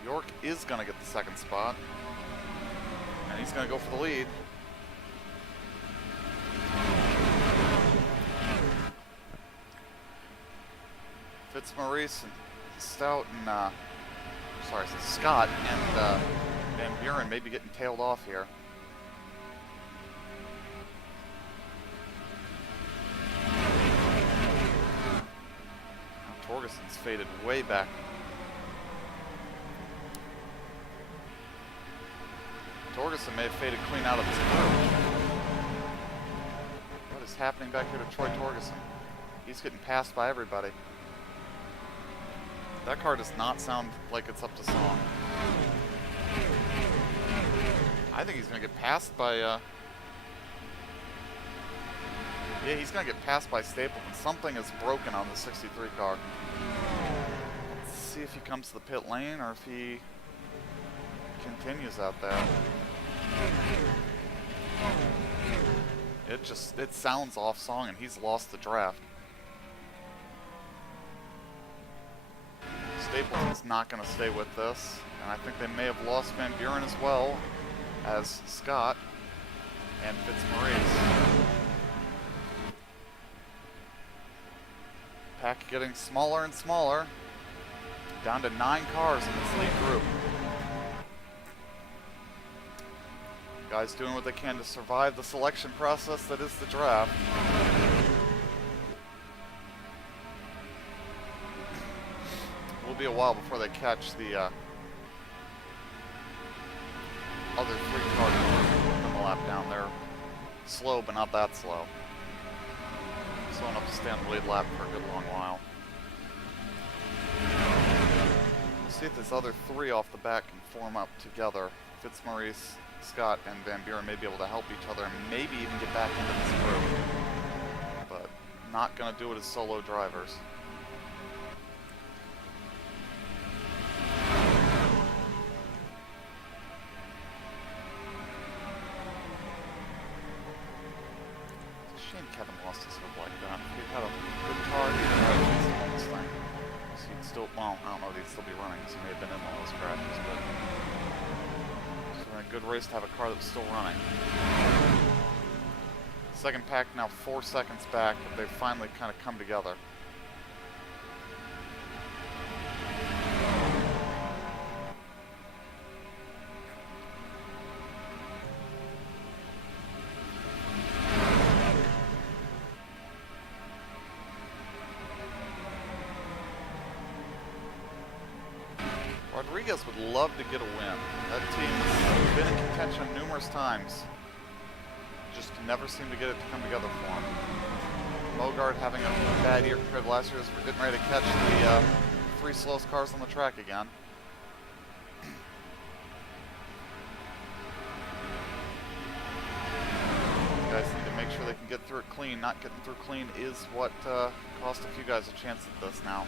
York is gonna get the second spot. And he's gonna go for the lead. Fitzmaurice and Stout and Scott and Van Buren may be getting tailed off here. Now Torgerson's faded way back. Torgerson may have faded clean out of this group. What is happening back here to Troy Torgerson? He's getting passed by everybody. That car does not sound like it's up to song. I think he's going to get passed by, yeah, he's going to get passed by Stapleton. Something is broken on the 63 car. Let's see if he comes to the pit lane or if he continues out there. It sounds off song and he's lost the draft. Stapleton's not going to stay with this, and I think they may have lost Van Buren as well as Scott and Fitzmaurice. Pack getting smaller and smaller, down to 9 cars in this lead group. Guys doing what they can to survive the selection process that is the draft. It will be a while before they catch the other 3 cars from the lap down. They're slow, but not that slow. Slow enough to stay on the lead lap for a good long while. We'll see if this other 3 off the back can form up together. Fitzmaurice, Scott, and Van Buren may be able to help each other and maybe even get back into this group. But not going to do it as solo drivers. Kevin lost his hook like that. If he'd had a good car, he'd have had a chance to win this thing. So he'd still, well, I don't know if he'd still be running because he may have been in one of those crashes, but it's been a good race to have a car that was still running. Second pack now 4 seconds back, but they've finally kind of come together. Rodriguez would love to get a win. That team's been in contention numerous times. Just never seem to get it to come together for him. Mogard having a bad year compared to last year as we're getting ready to catch the 3 slowest cars on the track again. Guys need to make sure they can get through it clean. Not getting through clean is what cost a few guys a chance at this now.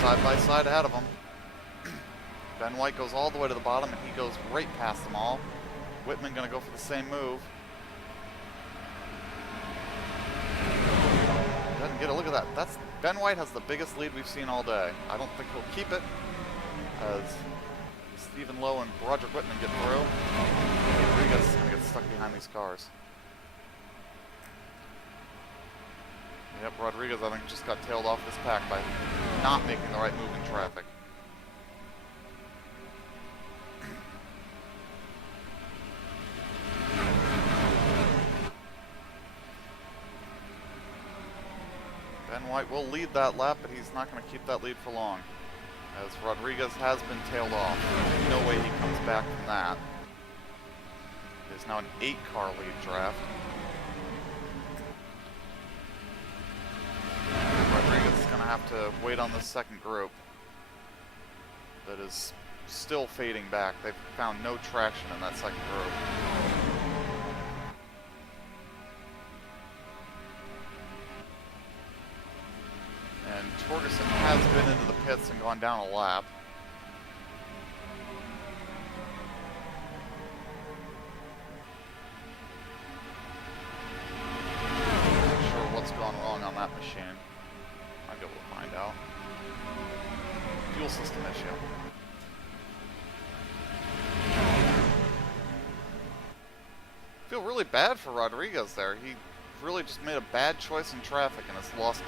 Side by side ahead of him. Ben White goes all the way to the bottom and he goes right past them all. Whitman gonna go for the same move. Doesn't get a look at that. That's Ben White has the biggest lead we've seen all day. I don't think he'll keep it as Stephen Lowe and Roger Whitman get through. Rodriguez is gonna get stuck behind these cars. Yep, Rodriguez, I think, just got tailed off this pack by not making the right move in traffic. Ben White will lead that lap, but he's not going to keep that lead for long, as Rodriguez has been tailed off. There's no way he comes back from that. It is now an 8-car lead draft. Rodriguez is going to have to wait on this second group that is still fading back. They've found no traction in that second group. And Torgerson has been into the pits and gone down a lap. Not sure what's gone wrong on that machine. I'll be able to find out. Fuel system issue. I feel really bad for Rodriguez there. He really just made a bad choice in traffic and has lost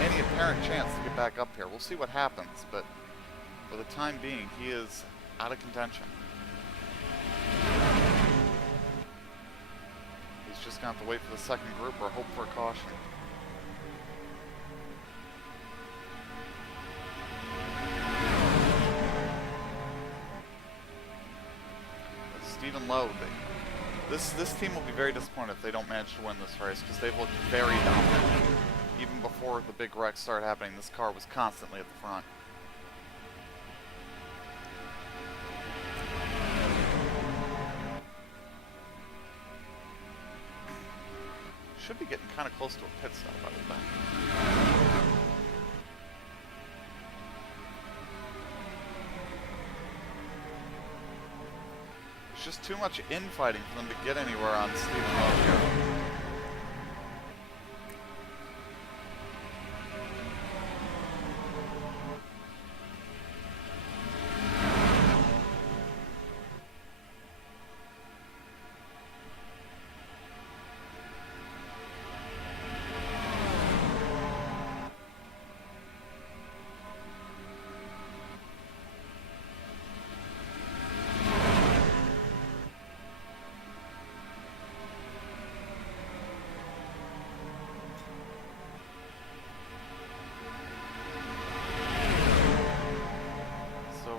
any apparent chance to get back up here. We'll see what happens, but for the time being, he is out of contention. He's just going to have to wait for the second group or hope for a caution. Stephen Lowe, this team will be very disappointed if they don't manage to win this race, because they've looked very dominant. Even before the big wrecks started happening, this car was constantly at the front. Should be getting kind of close to a pit stop, I would think. There's just too much infighting for them to get anywhere on Stephen Lowe here.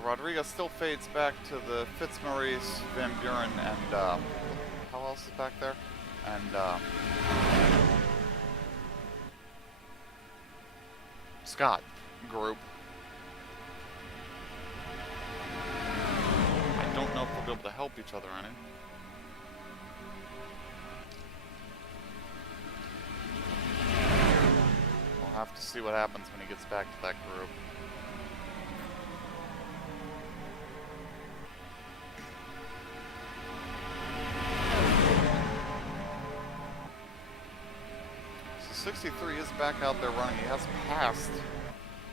Rodriguez still fades back to the Fitzmaurice, Van Buren, and how else is back there? And Scott group. I don't know if they'll be able to help each other any. We'll have to see what happens when he gets back to that group. So 63 is back out there running. He has passed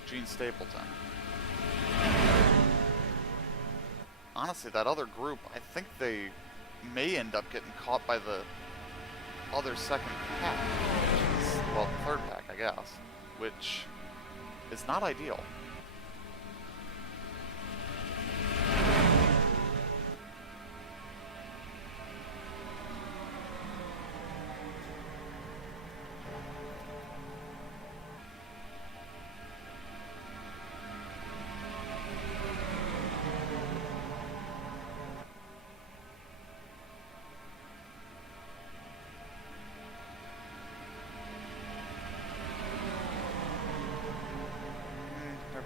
Gene Stapleton. Honestly, that other group, I think they may end up getting caught by the other second pack, which is, well, third pack, I guess, which is not ideal.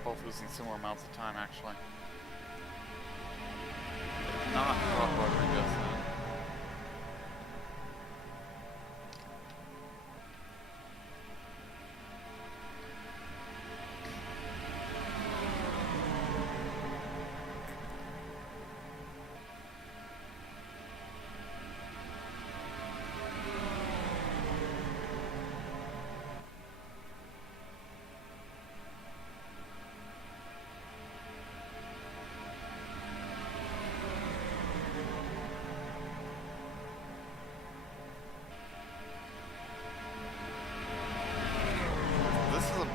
Both losing similar amounts of time, actually. Not Brock Rodriguez, though.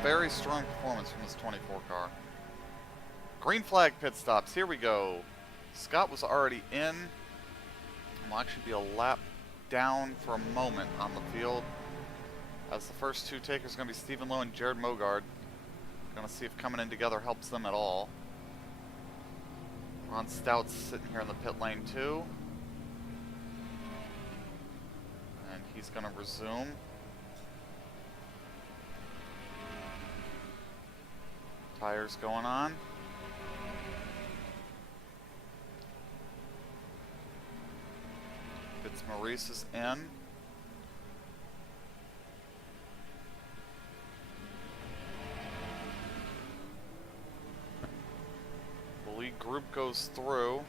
Very strong performance from this 24 car. Green flag pit stops. Here we go. Scott was already in. Will actually be a lap down for a moment on the field. As the first two takers are going to be Stephen Lowe and Jared Mogard. Going to see if coming in together helps them at all. Ron Stout's sitting here in the pit lane too. And he's going to resume. Tires going on. Fitzmaurice is in. group goes through.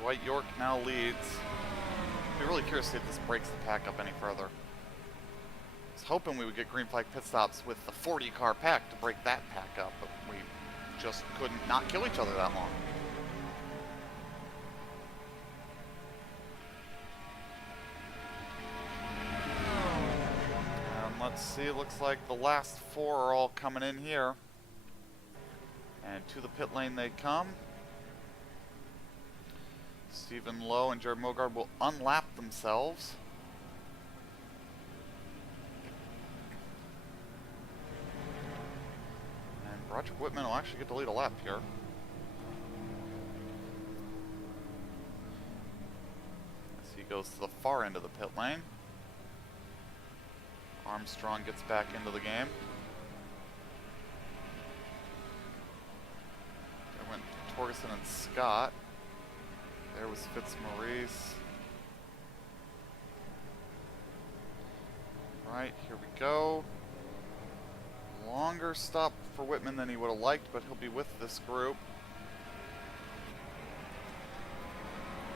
Dwight York now leads. I'd be really curious to see if this breaks the pack up any further. I was hoping we would get green flag pit stops with the 40 car pack to break that pack up, but we just couldn't not kill each other that long. And let's see, it looks like the last 4 are all coming in here. And to the pit lane they come. Stephen Lowe and Jared Mogard will unlap themselves. And Roger Whitman will actually get to lead a lap here. As he goes to the far end of the pit lane. Armstrong gets back into the game. There went Torgerson and Scott. There was Fitzmaurice. Right, here we go. Longer stop for Whitman than he would have liked, but he'll be with this group.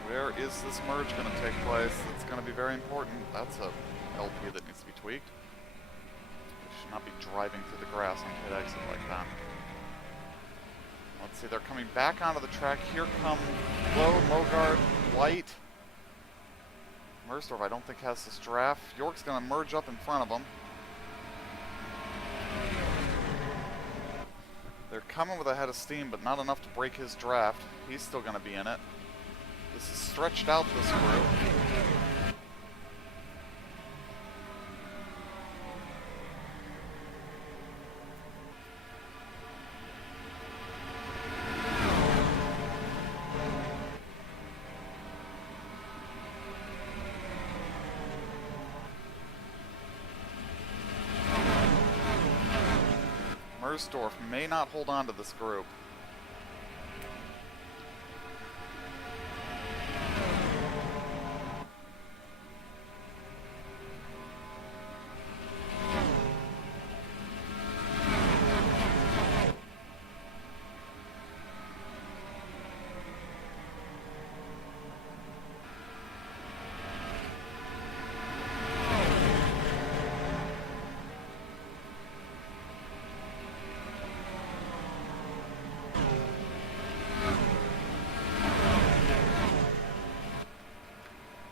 Where is this merge going to take place? It's going to be very important. That's a LP that needs to be tweaked. They should not be driving through the grass on pit exit like that. Let's see, they're coming back onto the track. Here come Lowe, Mogard, White. Mersdorf, I don't think, has this draft. York's going to merge up in front of them. They're coming with a head of steam, but not enough to break his draft. He's still going to be in it. This is stretched out, this group. Mersdorf may not hold on to this group.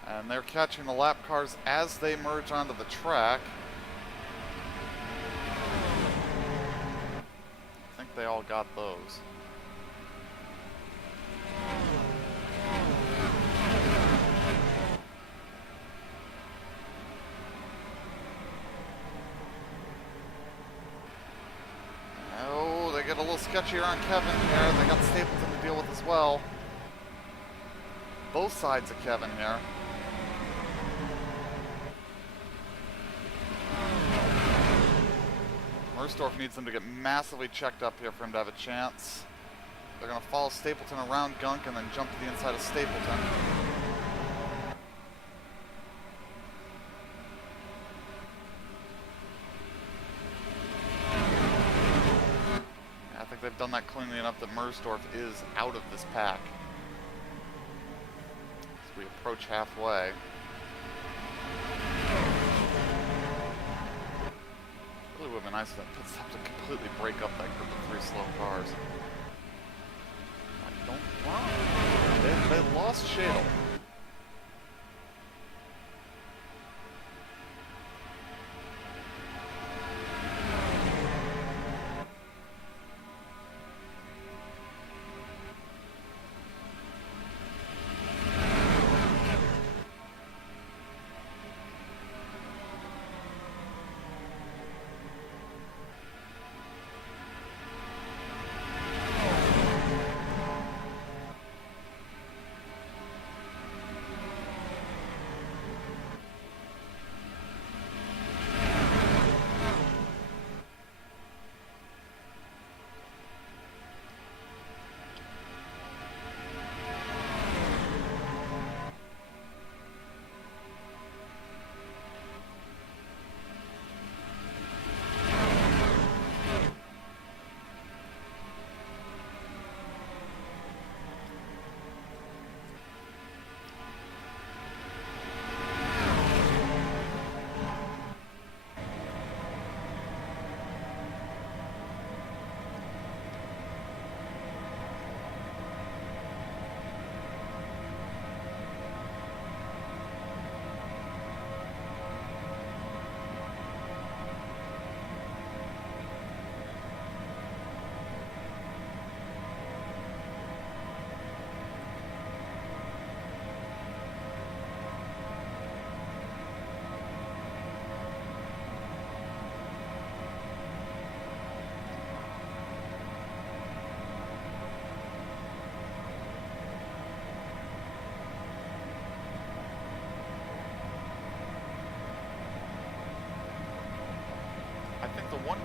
And they're catching the lap cars as they merge onto the track. I think they all got those. Oh, they get a little sketchier on Kevin here. They got Stapleton to deal with as well. Both sides of Kevin here. Mersdorf needs them to get massively checked up here for him to have a chance. They're going to follow Stapleton around Gunk and then jump to the inside of Stapleton. I think they've done that cleanly enough that Mersdorf is out of this pack. As we approach halfway. It would have been nice for that pit stop to completely break up that group of 3 slow cars. I don't want. They lost Shadle.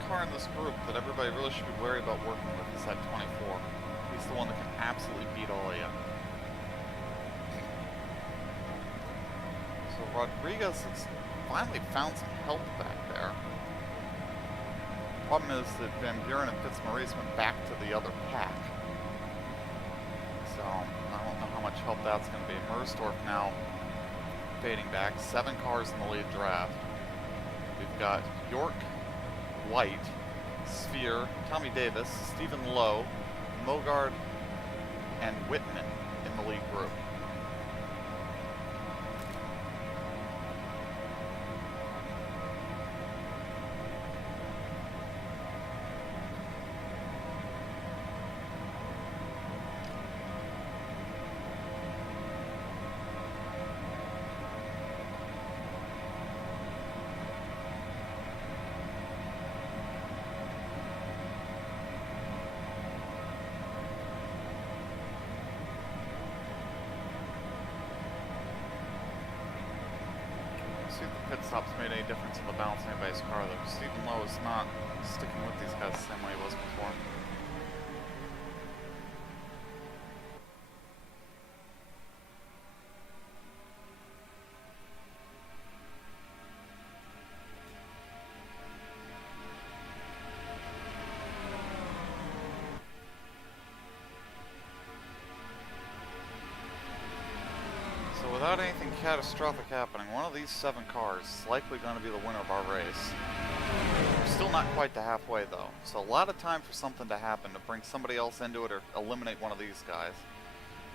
car in this group that everybody really should be wary about working with is that 24. He's the one that can absolutely beat all of you. So Rodriguez has finally found some help back there. Problem is that Van Buren and Fitzmaurice went back to the other pack. So I don't know how much help that's going to be. Mersdorf now fading back. 7 cars in the lead draft. We've got York, White, Sphere, Tommy Davis, Stephen Lowe, Mogard, and Whitman in the lead group. See if the pit stops made any difference in the balance of anybody's car though. Stephen Lowe is not sticking with these guys the same way he was before. Without anything catastrophic happening, one of these 7 cars is likely going to be the winner of our race. We're still not quite to halfway though, so a lot of time for something to happen to bring somebody else into it or eliminate one of these guys.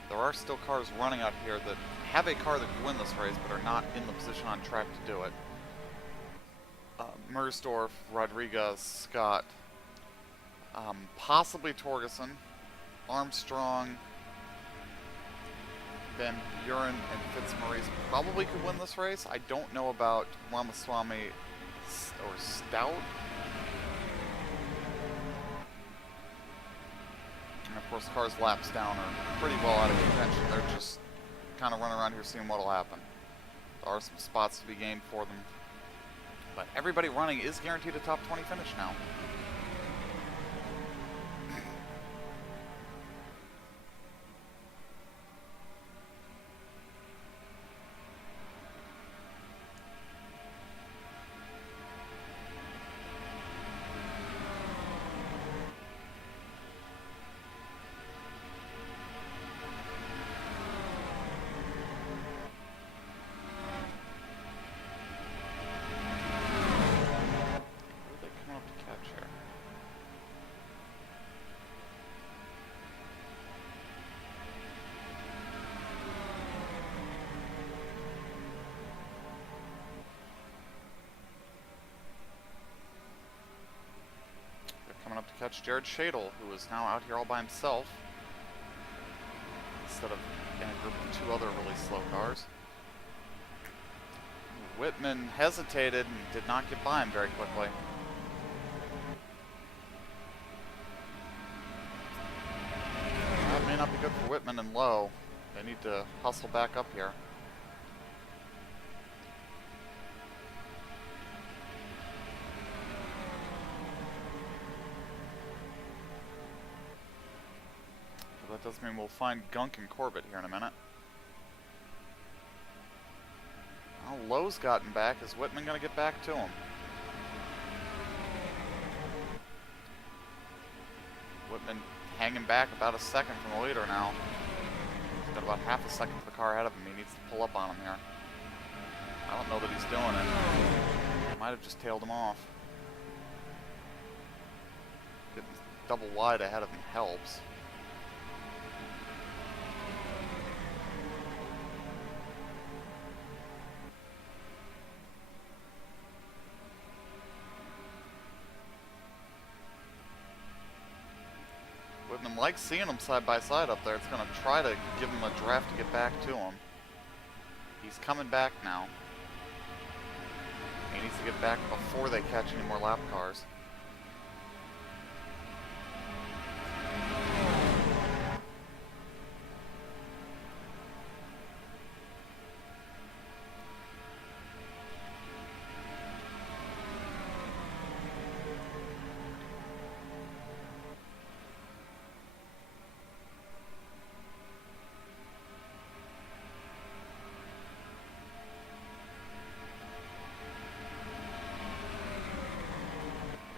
There are still cars running out here that have a car that could win this race but are not in the position on track to do it. Mersdorf, Rodriguez, Scott, possibly Torgerson, Armstrong, Van Buren, and Fitzmaurice probably could win this race. I don't know about Ramaswamy or Stout. And of course, cars laps down are pretty well out of contention. They're just kind of running around here seeing what'll happen. There are some spots to be gained for them. But everybody running is guaranteed a top 20 finish now. Up to catch Jared Shadle, who is now out here all by himself instead of in a group of 2 other really slow cars. Whitman hesitated and did not get by him very quickly. That may not be good for Whitman and Lowe. They need to hustle back up here. That does mean we'll find Gunk and Corbett here in a minute. Well, Lowe's gotten back. Is Whitman going to get back to him? Whitman hanging back about a second from the leader now. He's got about half a second to the car ahead of him. He needs to pull up on him here. I don't know that he's doing it. He might have just tailed him off. Getting double wide ahead of him helps. Whitman likes seeing them side by side up there. It's going to try to give him a draft to get back to him. He's coming back now. He needs to get back before they catch any more lap cars.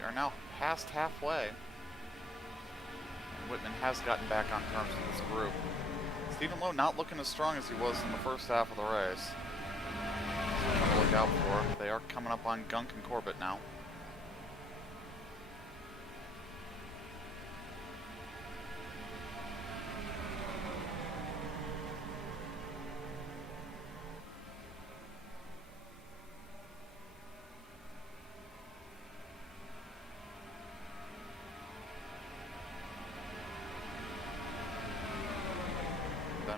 We are now past halfway. And Whitman has gotten back on terms with this group. Stephen Lowe not looking as strong as he was in the first half of the race. Something to look out for. They are coming up on Gunk and Corbett now.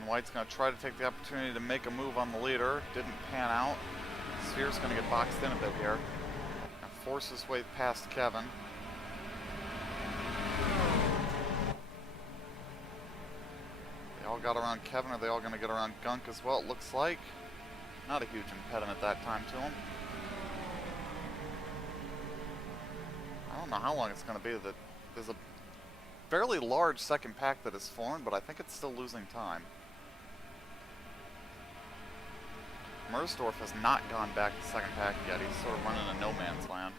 White's going to try to take the opportunity to make a move on the leader. Didn't pan out. Sphere's going to get boxed in a bit here. And force his way past Kevin. They all got around Kevin. Are they all going to get around Gunk as well? It looks like. Not a huge impediment that time to him. I don't know how long it's going to be. That there's a fairly large second pack that is formed, but I think it's still losing time. Mersdorf has not gone back to second pack yet. He's sort of running a no man's land.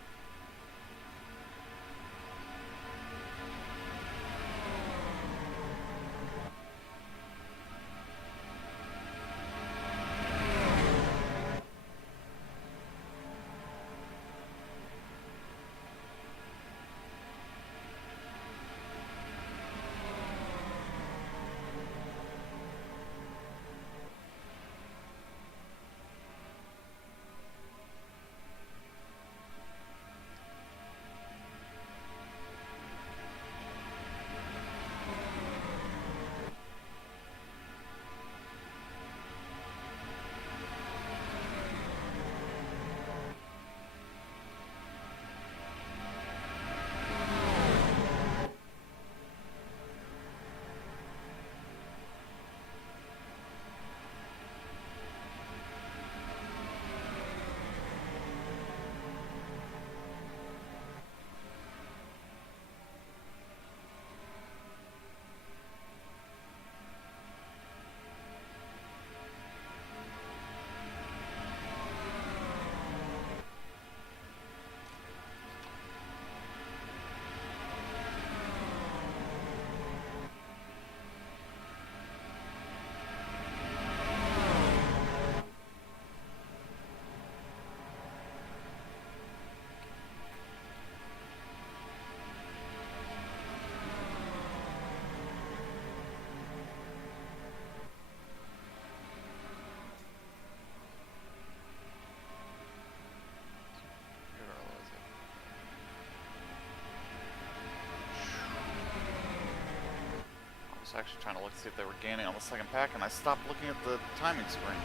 I was actually trying to look to see if they were gaining on the second pack, and I stopped looking at the timing screen.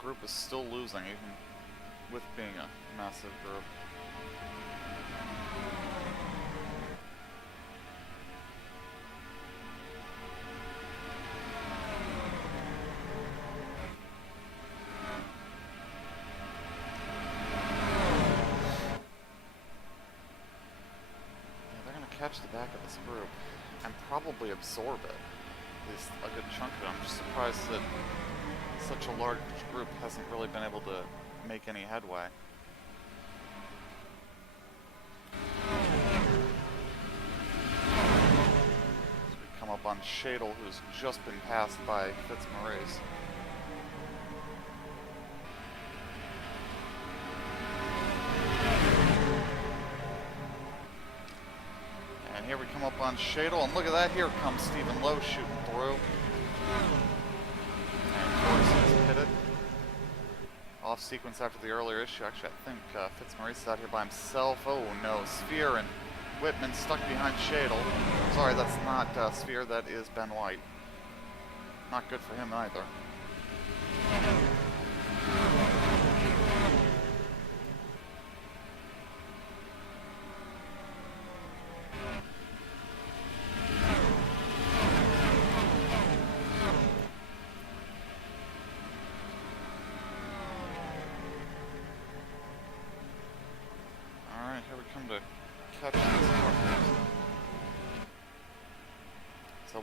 Group is still losing, even with being a massive group. Yeah, they're going to catch the back of this group and probably absorb it. At least a good chunk of it. I'm just surprised that such a large group hasn't really been able to make any headway. So we come up on Shadle, who's just been passed by Fitzmaurice. And here we come up on Shadle, and look at that, here comes Stephen Lowe shooting through. Off sequence after the earlier issue. Actually, I think Fitzmaurice is out here by himself. Oh no, Sphere and Whitman stuck behind Shadle. Sorry, that's not Sphere, that is Ben White. Not good for him either.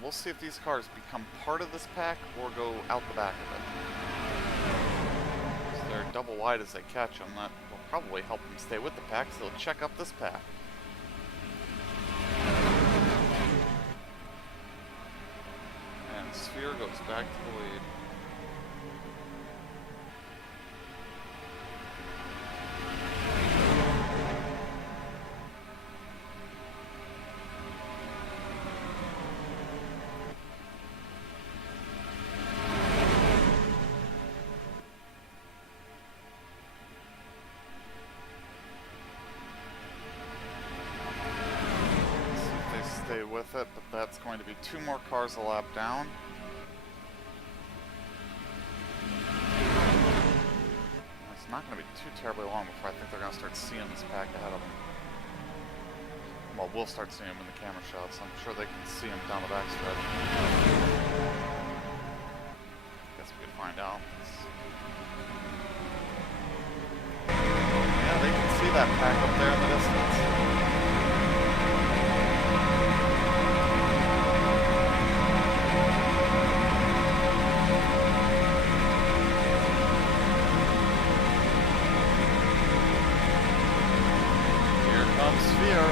we'll see if these cars become part of this pack or go out the back of it. So they're double wide as they catch them. That will probably help them stay with the pack, so they'll check up this pack. And Sphere goes back to the lead. With it, but that's going to be 2 more cars a lap down. It's not going to be too terribly long before I think they're going to start seeing this pack ahead of them. Well, we'll start seeing them in the camera shots. I'm sure they can see them down the backstretch. Guess we could find out. Yeah, they can see that pack up there in the distance. Sphere.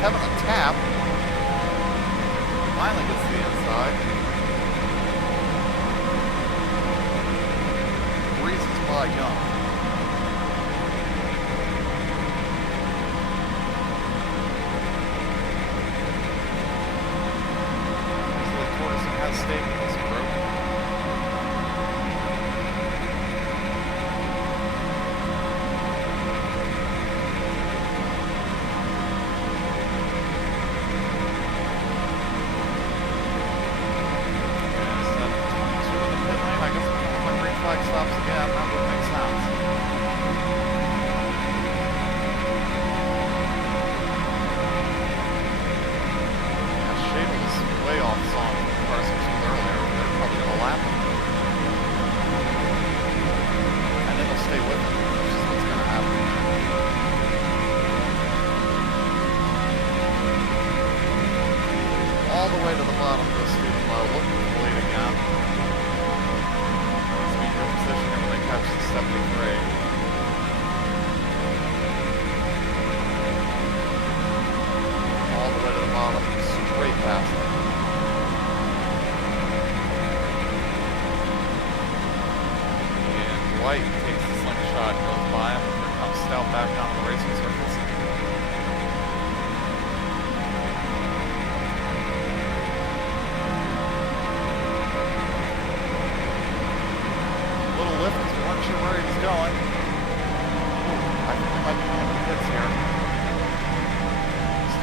Kevin a tap. Finally gets to the inside.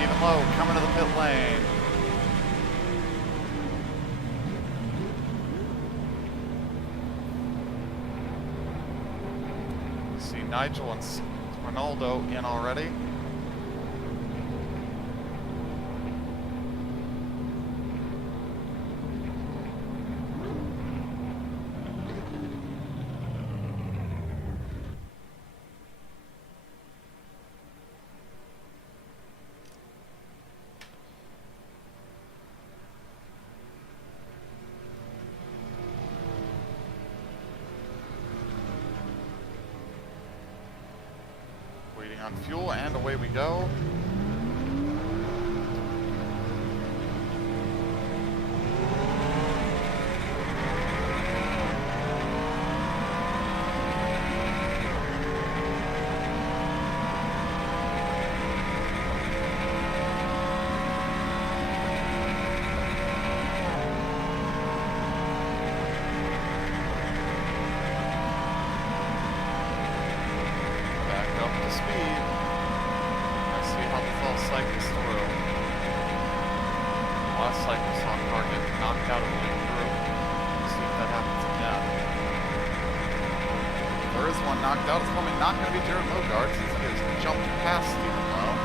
Stephen Lowe coming to the pit lane. See Nigel and Ronaldo in already. On fuel, and away we go. Knocked out. It's probably not going to be Jared Logard since he has jumped past Stephen Lowe.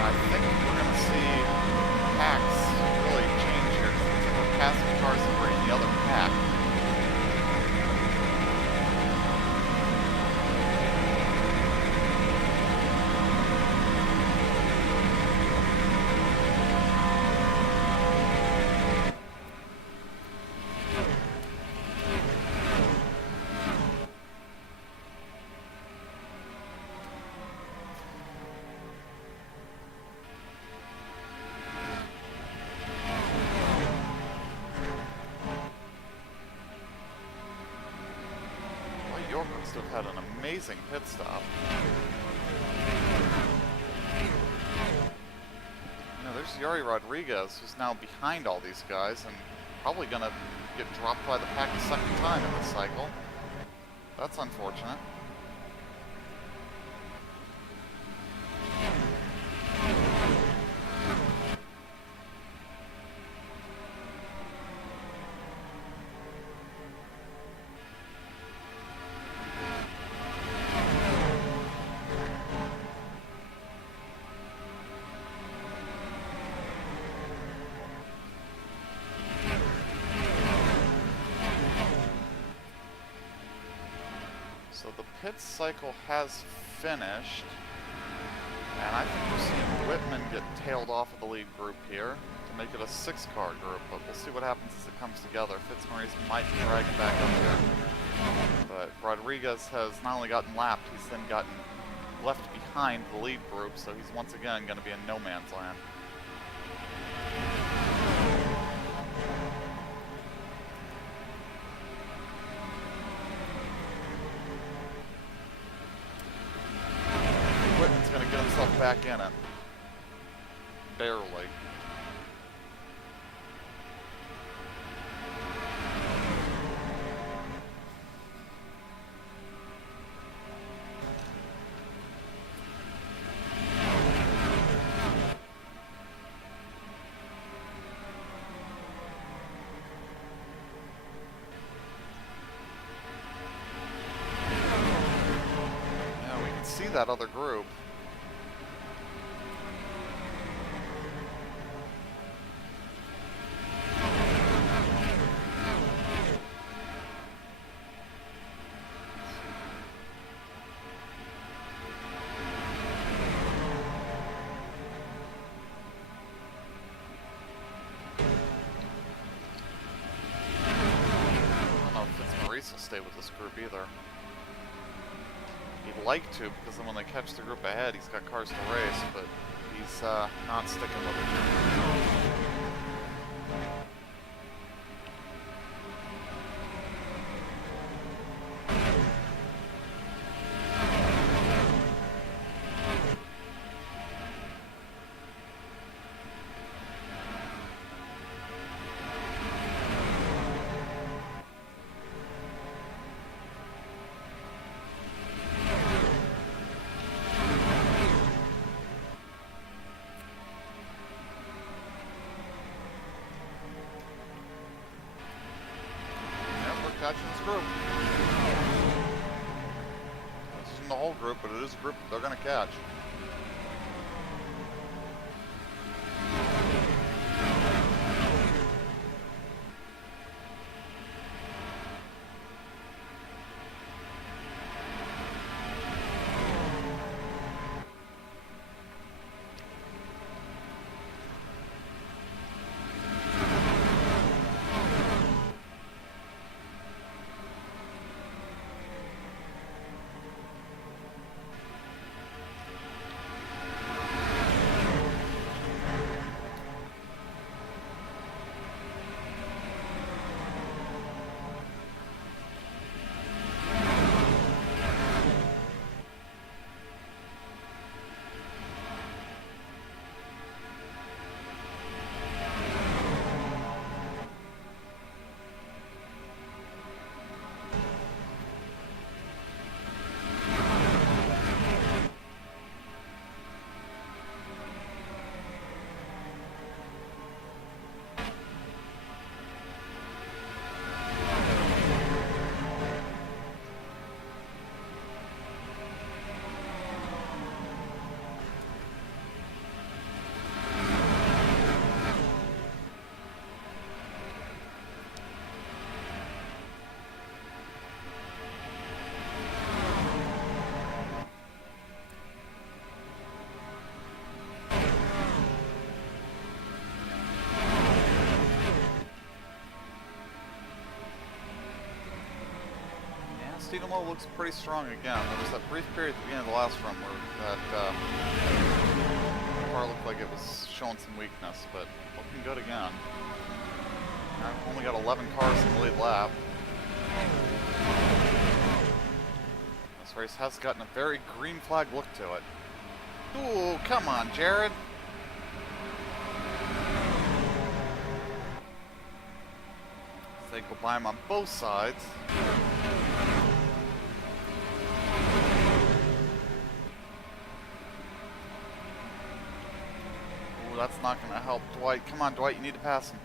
I think we're going to see packs really change here since we're passing cars that were in the other pack. Must have had an amazing pit stop. You know, there's Yuri Rodriguez, who's now behind all these guys and probably going to get dropped by the pack a second time in this cycle. That's unfortunate. So the pit cycle has finished, and I think we're seeing Whitman get tailed off of the lead group here to make it a 6-car group, but we'll see what happens as it comes together. Fitzmaurice might drag it back up here, but Rodriguez has not only gotten lapped, he's then gotten left behind the lead group, so he's once again going to be in no man's land. Going to get himself back in it. Barely. Yeah, we can see that other group. Will stay with this group either. He'd like to, because then when they catch the group ahead, he's got cars to race, but he's not sticking with it. catching this group. This isn't the whole group, but it is a group that they're going to catch. NORL looks pretty strong again. There was that brief period at the beginning of the last run where that car looked like it was showing some weakness, but looking good again. I've only got 11 cars in the lead lap. This race has gotten a very green flag look to it. Ooh, come on, Jared. They go by him on both sides. Ooh, that's not going to help Dwight. Come on, Dwight, you need to pass him.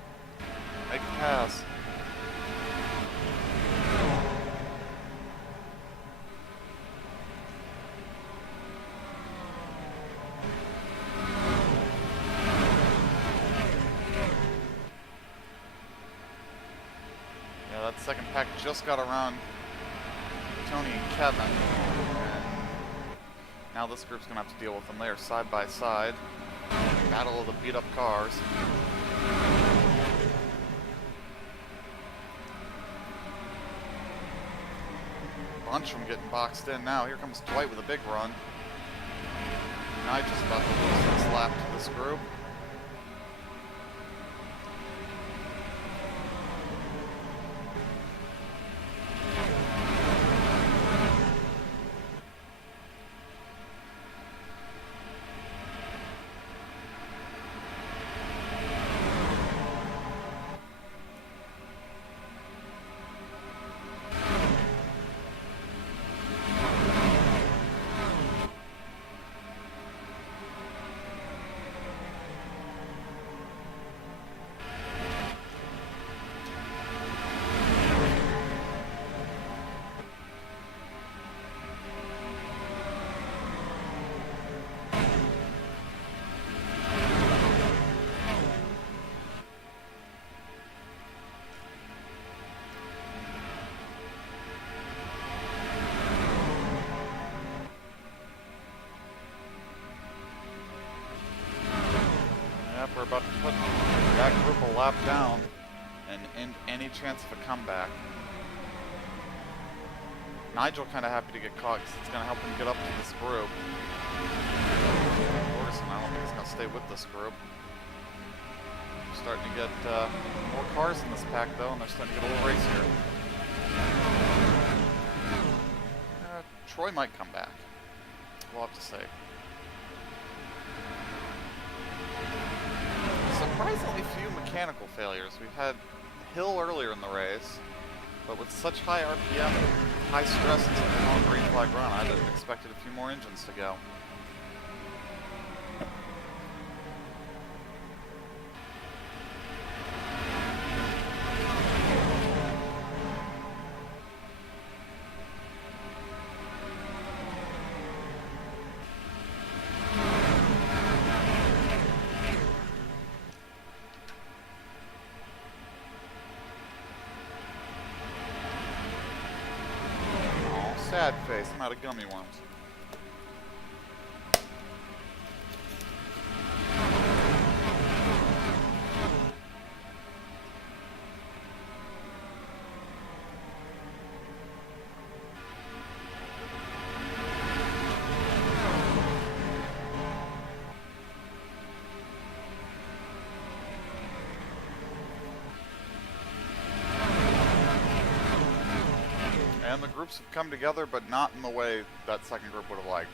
Make a pass. That second pack just got around Tony and Kevin, and now this group's gonna have to deal with them. They are side by side. Battle of the beat up cars. Bunch of them getting boxed in now. Here comes Dwight with a big run. Nigel's about to lose this lap to this group. We're about to put that group a lap down and end any chance of a comeback. Nigel kind of happy to get caught because it's going to help him get up to this group. Morrison, I don't think he's going to stay with this group. We're starting to get more cars in this pack though, and they're starting to get a little racier. Troy might come back. We'll have to see. Surprisingly few mechanical failures. We've had Hill earlier in the race, but with such high RPM and high stress and such a long green flag run, I'd have expected a few more engines to go. sad face. I'm out of gummy worms. And the groups have come together, but not in the way that second group would have liked.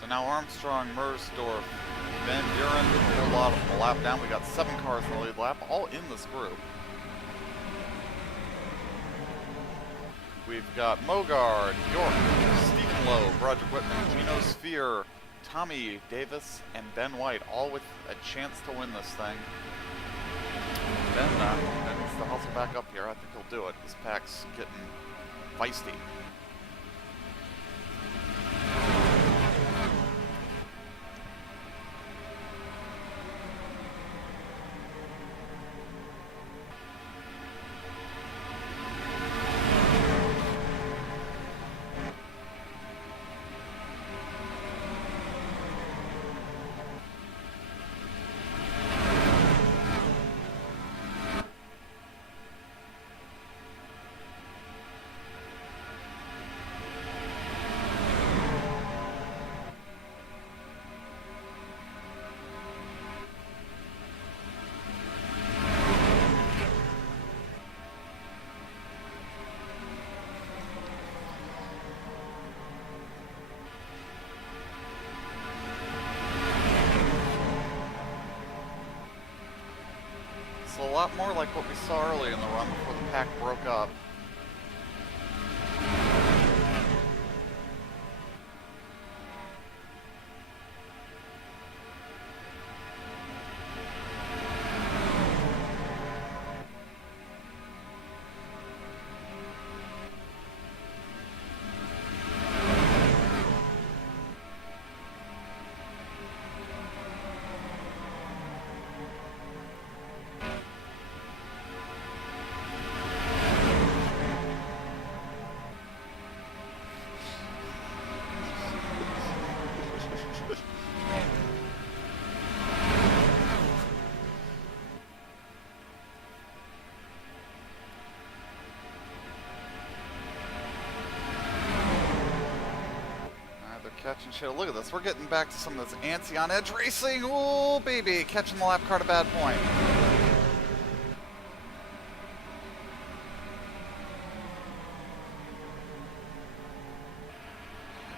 So now Armstrong, Mersdorf, Van Buren, a whole lot of them a lap down. We got 7 cars in the lead lap, all in this group. We've got Mogard, York, Stephen Lowe, Roger Whitman, Gino Sphere, Tommy Davis, and Ben White, all with a chance to win this thing. Ben needs to hustle back up here. I think he'll do it. This pack's getting feisty. A lot more like what we saw early in the run before the pack broke up. Catching shit. Look at this. We're getting back to some of this antsy on edge racing. Ooh, baby. Catching the lap car at a bad point.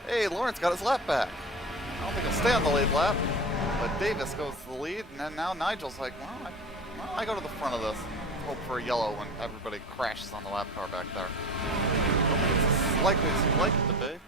Hey, Lawrence got his lap back. I don't think he'll stay on the lead lap. But Davis goes to the lead, and then now Nigel's like, well, I go to the front of this. Hope for a yellow when everybody crashes on the lap car back there. It's as likely as you'd like it to be.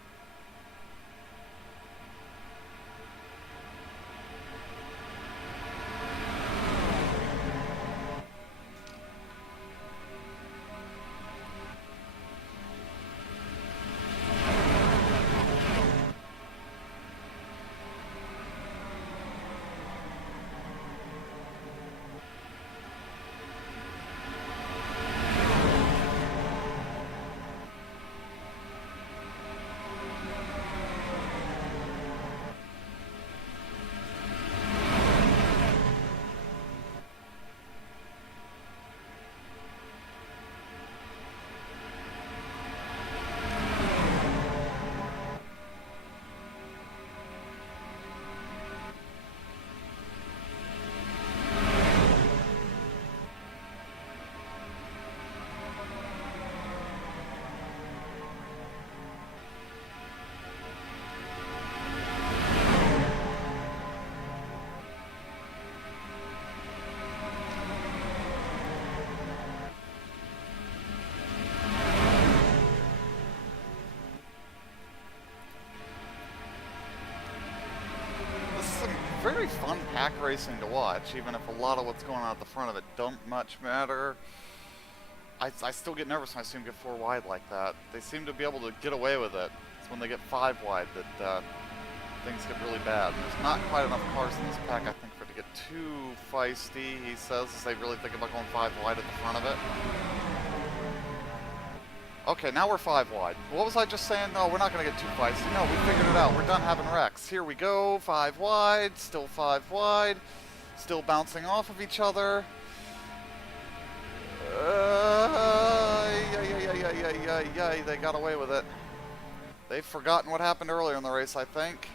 Very fun pack racing to watch, even if a lot of what's going on at the front of it don't much matter. I still get nervous when I see them get 4 wide like that. They seem to be able to get away with it. It's when they get 5 wide that things get really bad. And there's not quite enough cars in this pack, I think, for it to get too feisty, he says, as they really think about going 5 wide at the front of it. Okay, now we're 5 wide. What was I just saying? No, we're not going to get too feisty. No, we figured it out. We're done having wrecks. Here we go, 5 wide, still 5 wide, still bouncing off of each other. They got away with it. They've forgotten what happened earlier in the race, I think.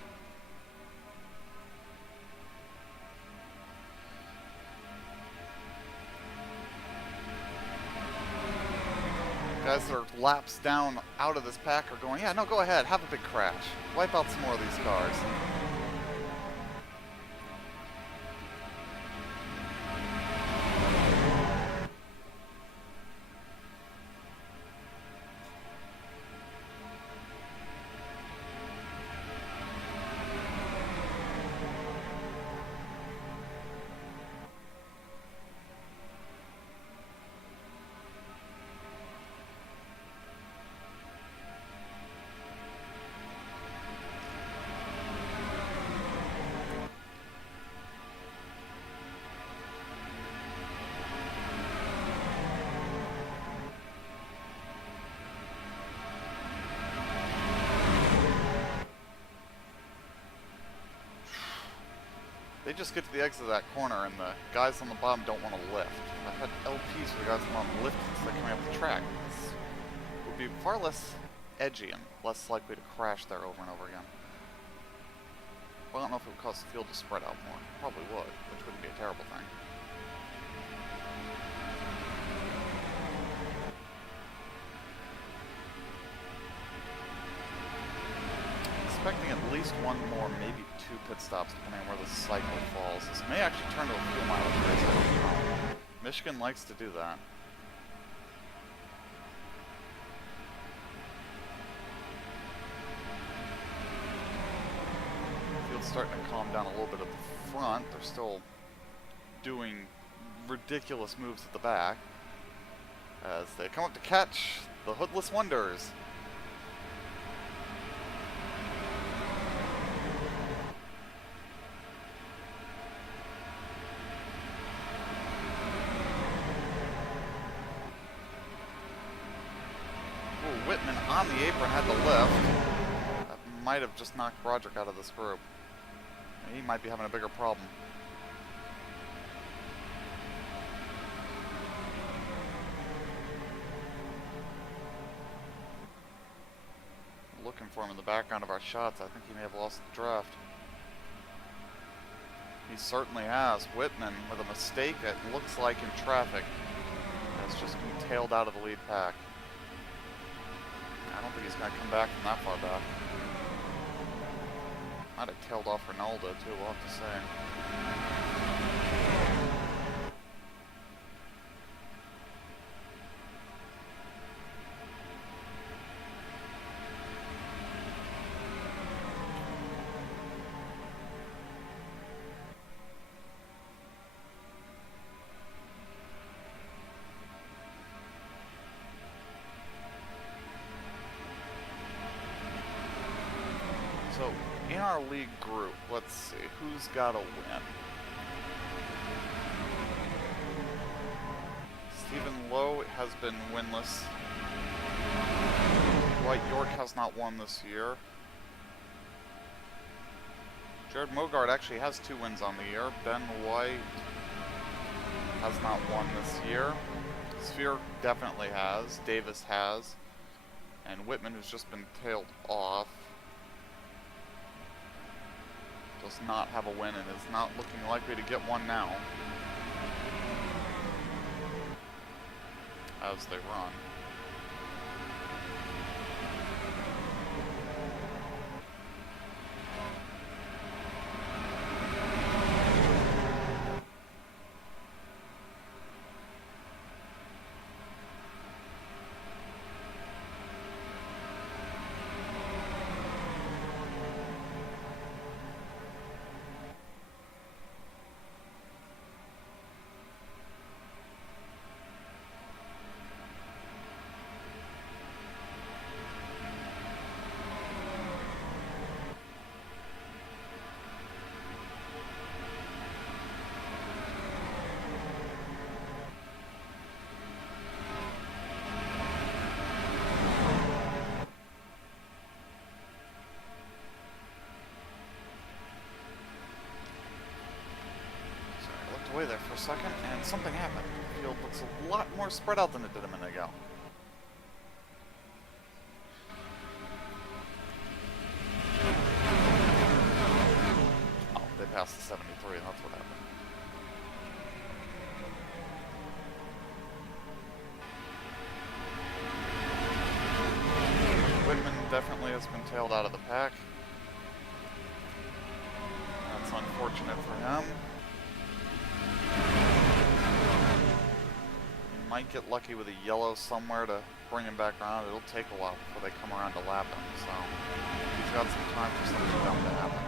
Guys that are laps down out of this pack are going, yeah, no, go ahead, have a big crash. Wipe out some more of these cars. They just get to the exit of that corner, and the guys on the bottom don't want to lift. I've had LPs for the guys on the bottom lift instead of coming up the track. This would be far less edgy and less likely to crash there over and over again. Well, I don't know if it would cause the field to spread out more. Probably would, which wouldn't be a terrible thing. Expecting at least one more, maybe 2 pit stops, depending on where the cycle falls. This may actually turn to a fuel mileage race, I don't know. Michigan likes to do that. Field's starting to calm down a little bit at the front. They're still doing ridiculous moves at the back as they come up to catch the Hoodless Wonders. Whitman on the apron had the lift. That might have just knocked Broderick out of this group. He might be having a bigger problem. Looking for him in the background of our shots. I think he may have lost the draft. He certainly has. Whitman, with a mistake, it looks like in traffic, has just been tailed out of the lead pack. I don't think he's going to come back from that far back. Might have tailed off Ronaldo too, we'll have to say. So, in our league group, let's see, who's got a win? Stephen Lowe has been winless. Dwight York has not won this year. Jared Mogart actually has 2 wins on the year. Ben White has not won this year. Sphere definitely has. Davis has. And Whitman, who's just been tailed off, does not have a win and is not looking likely to get one now as they run. backed away there for a second, and something happened. The field looks a lot more spread out than it did a minute ago. Oh, they passed the 73, and that's what happened. Whitman definitely has been tailed out of the pack. That's unfortunate for him. He might get lucky with a yellow somewhere to bring him back around. It'll take a while before they come around to lap him, so he's got some time for something dumb to happen.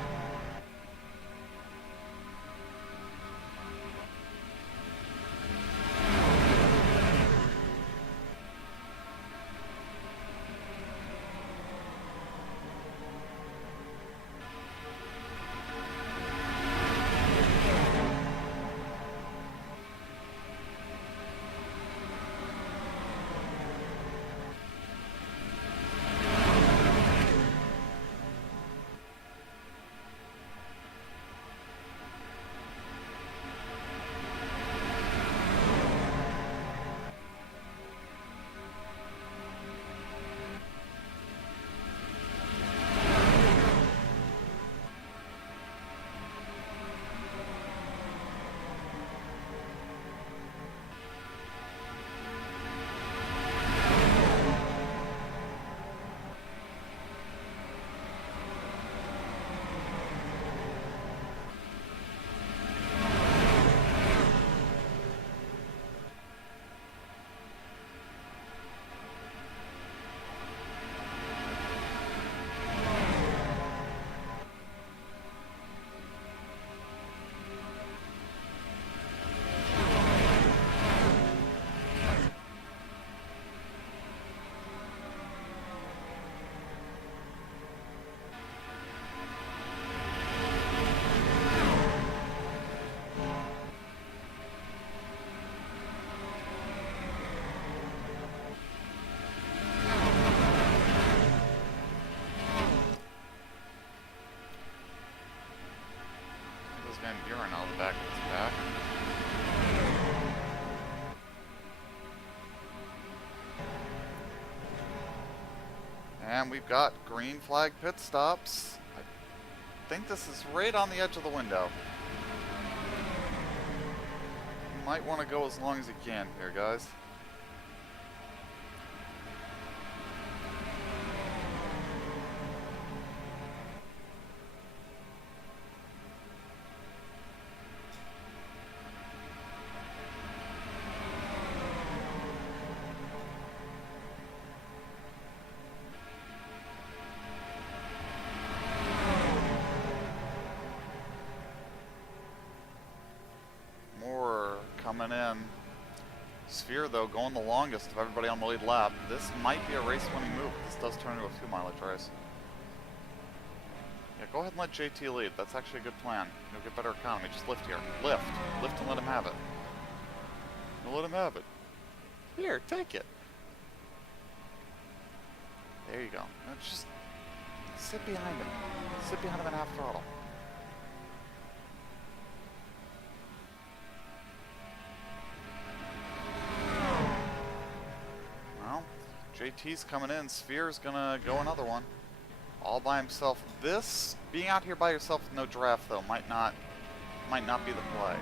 Urine out of the back of his pack. And we've got green flag pit stops. I think this is right on the edge of the window. You might want to go as long as you can here, guys. Coming in. Sphere, though, going the longest of everybody on the lead lap. This might be a race-winning move. This does turn into a 2-mileage race. Yeah, go ahead and let JT lead. That's actually a good plan. You'll get better economy. Just lift here. Lift. Lift and let him have it. You'll let him have it. Here, take it. There you go. Now just sit behind him. Sit behind him at half throttle. JT's coming in. Sphere's gonna go another one. All by himself. This, being out here by yourself with no draft, though, might not be the play.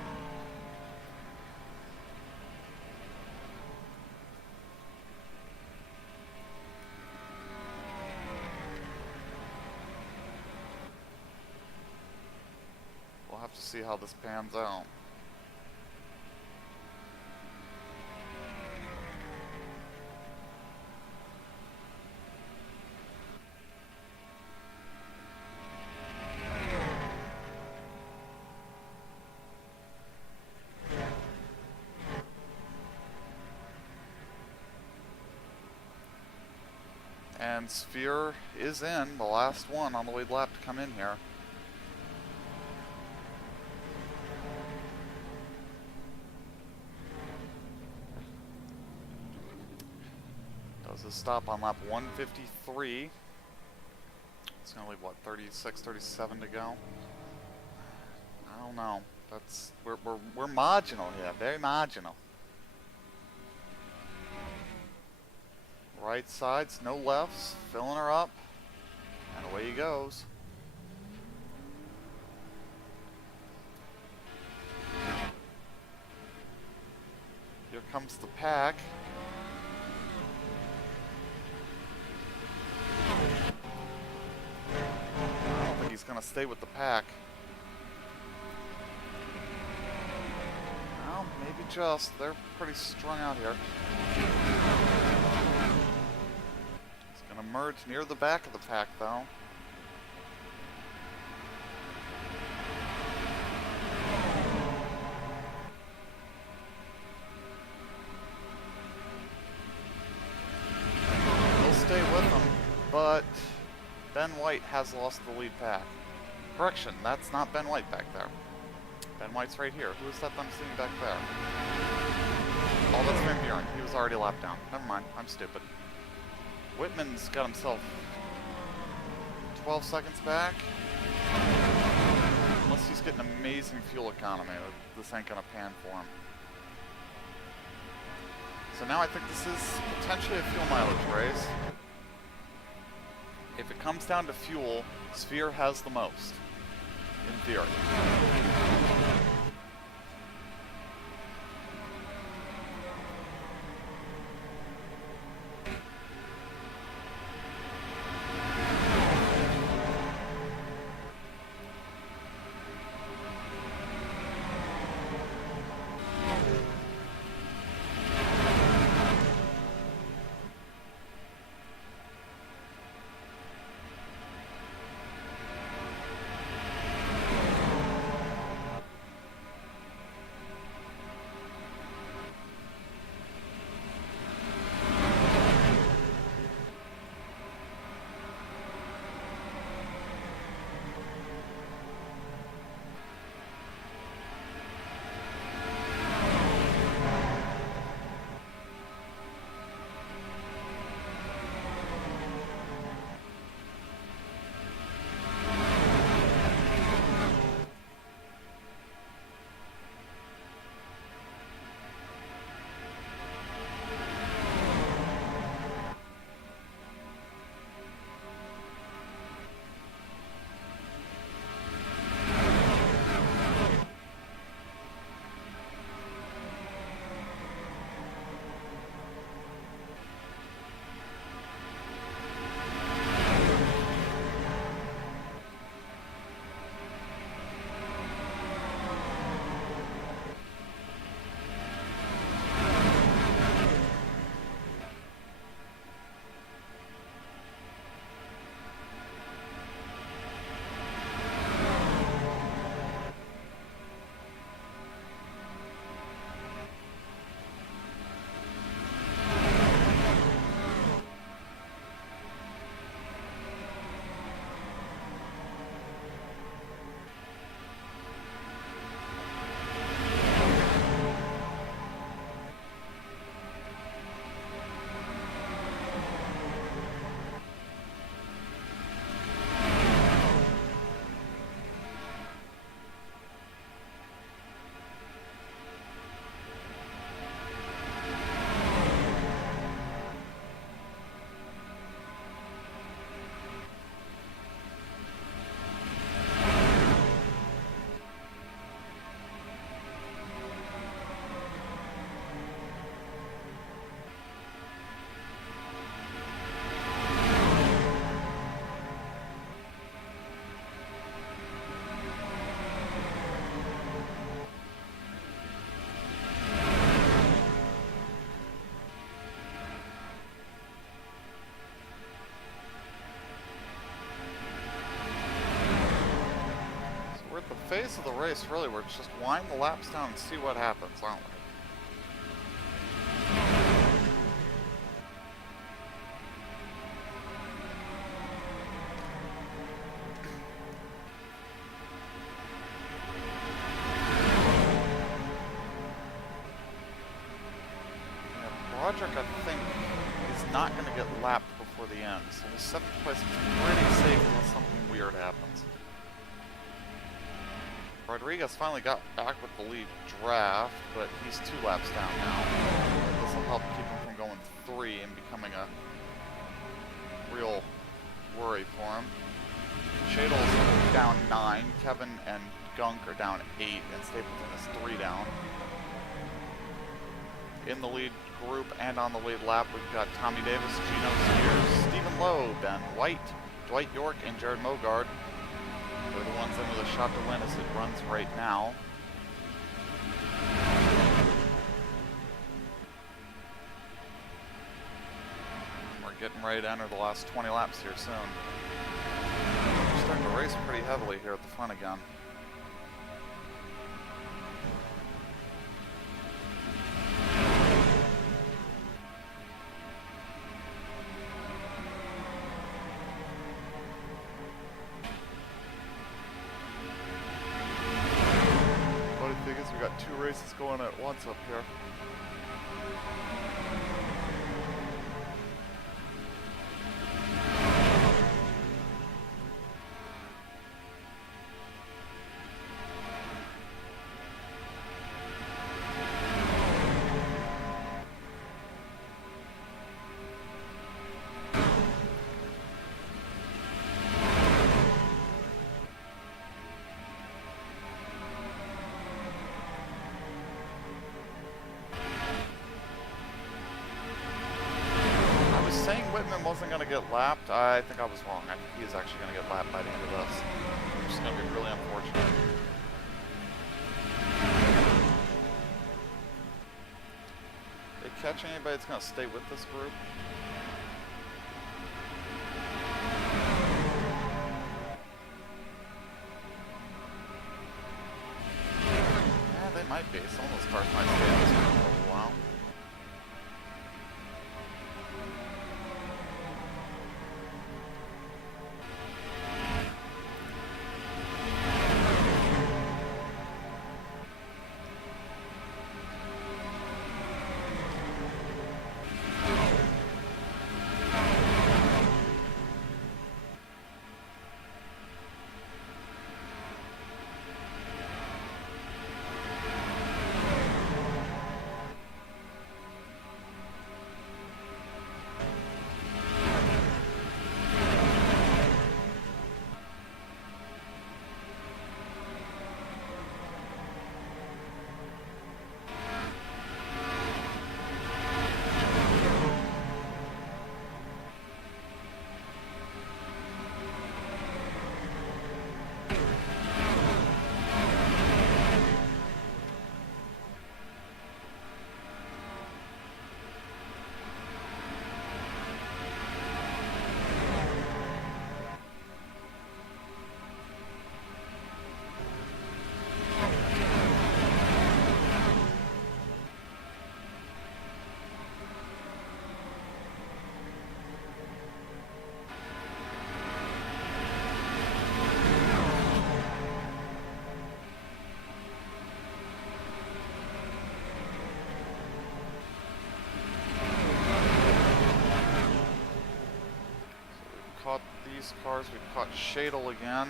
We'll have to see how this pans out. And Sphere is in, the last one on the lead lap to come in here. Does a stop on lap 153. It's going to leave, what, 36, 37 to go? I don't know. That's we're marginal here, very marginal. Right sides, no lefts, filling her up, and away he goes. Here comes the pack. I don't think he's gonna stay with the pack. Well, maybe just. They're pretty strung out here. He's gonna merge near the back of the pack, though. He'll stay with him, but Ben White has lost the lead pack. Correction, that's not Ben White back there. Ben White's right here. Who is that I'm seeing back there? Oh, that's Van Buren. He was already lapped down. Never mind. I'm stupid. Whitman's got himself 12 seconds back. Unless he's getting amazing fuel economy, this ain't gonna pan for him. So now I think this is potentially a fuel mileage race. If it comes down to fuel, Sphere has the most, in theory. Phase of the race, really, we're just wind the laps down and see what happens, aren't we? Yeah, Broderick, I think, is not going to get lapped before the end, so his 7th place is pretty safe unless something weird happens. Rodriguez finally got back with the lead draft, but he's 2 laps down now. This will help keep him from going 3 and becoming a real worry for him. Shadle's down 9. Kevin and Gunk are down 8, and Stapleton is 3 down. In the lead group and on the lead lap, we've got Tommy Davis, Gino Spears, Stephen Lowe, Ben White, Dwight York, and Jared Mogard. They're the ones in with a shot to win as it runs right now. We're getting ready to enter the last 20 laps here soon. We're starting to race pretty heavily here at the front again. We got 2 races going at once up here. Whitman wasn't going to get lapped. I think I was wrong. I think he is actually going to get lapped by the end of this, which is going to be really unfortunate. They catch anybody that's going to stay with this group? Yeah, they might be. Some of those cars might stay in this group for a while. These cars, we've caught Shadle again.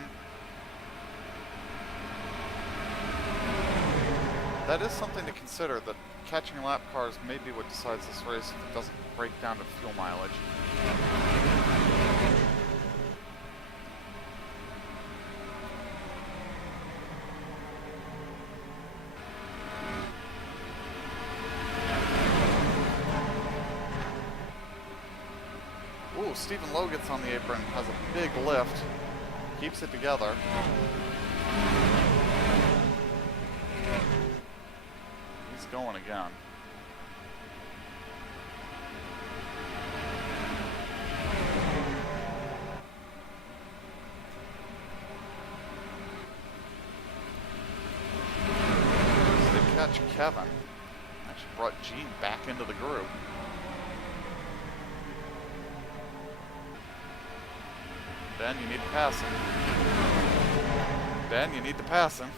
That is something to consider, that catching lap cars may be what decides this race if it doesn't break down to fuel mileage. Ooh, Stephen Lowe gets on the apron, has a big lift, keeps it together. He's going again. They catch Kevin. Actually brought Gene back into the group. Ben, you need to pass him. Ben, you need to pass him.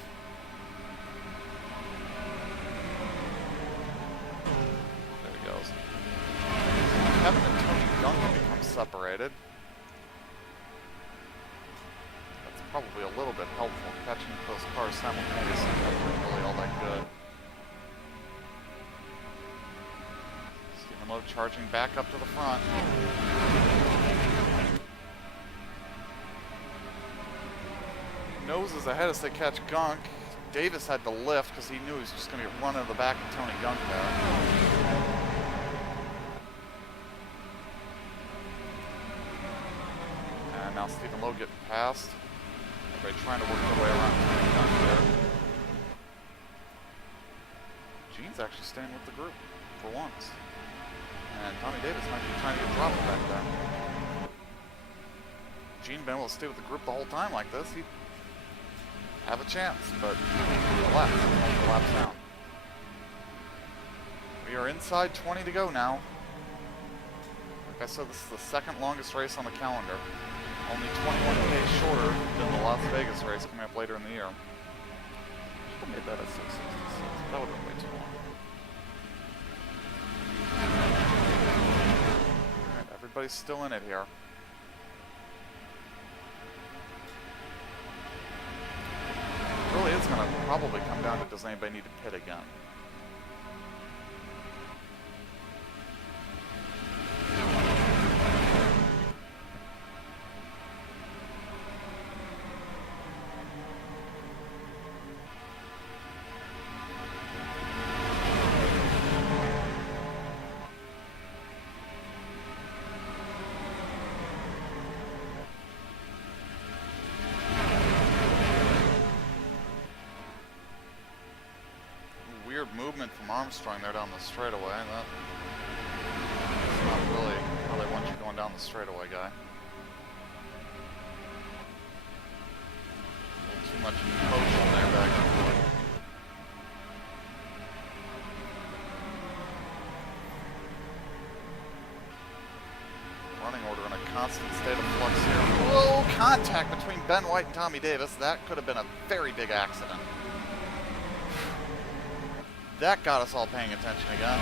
There he goes. Kevin and Tony Young become separated. That's probably a little bit helpful, catching those cars simultaneously. Lowe charging back up to the front. Nose is ahead as they catch Gunk. Davis had to lift because he knew he was just going to get run into the back of Tony Gunk there. And now Stephen Lowe getting past. Everybody trying to work their way around Tony Gunk there. Gene's actually staying with the group for once. And Tommy Davis might be trying to get dropped back there. Gene been able to stay with the group the whole time like this. He'd have a chance, but collapse down. We are inside 20 to go now. Like I said, this is the second longest race on the calendar. Only 21 days shorter than the Las Vegas race coming up later in the year. Should have made that at 666. That would have been way too long. Alright, everybody's still in it here. Really, it's going to probably come down to, does anybody need to pit again? Movement from Armstrong there down the straightaway. That's not really how they want you going down the straightaway, guy. A little too much motion there back and forth. Running order in a constant state of flux here. Whoa! Contact between Ben White and Tommy Davis. That could have been a very big accident. That got us all paying attention again.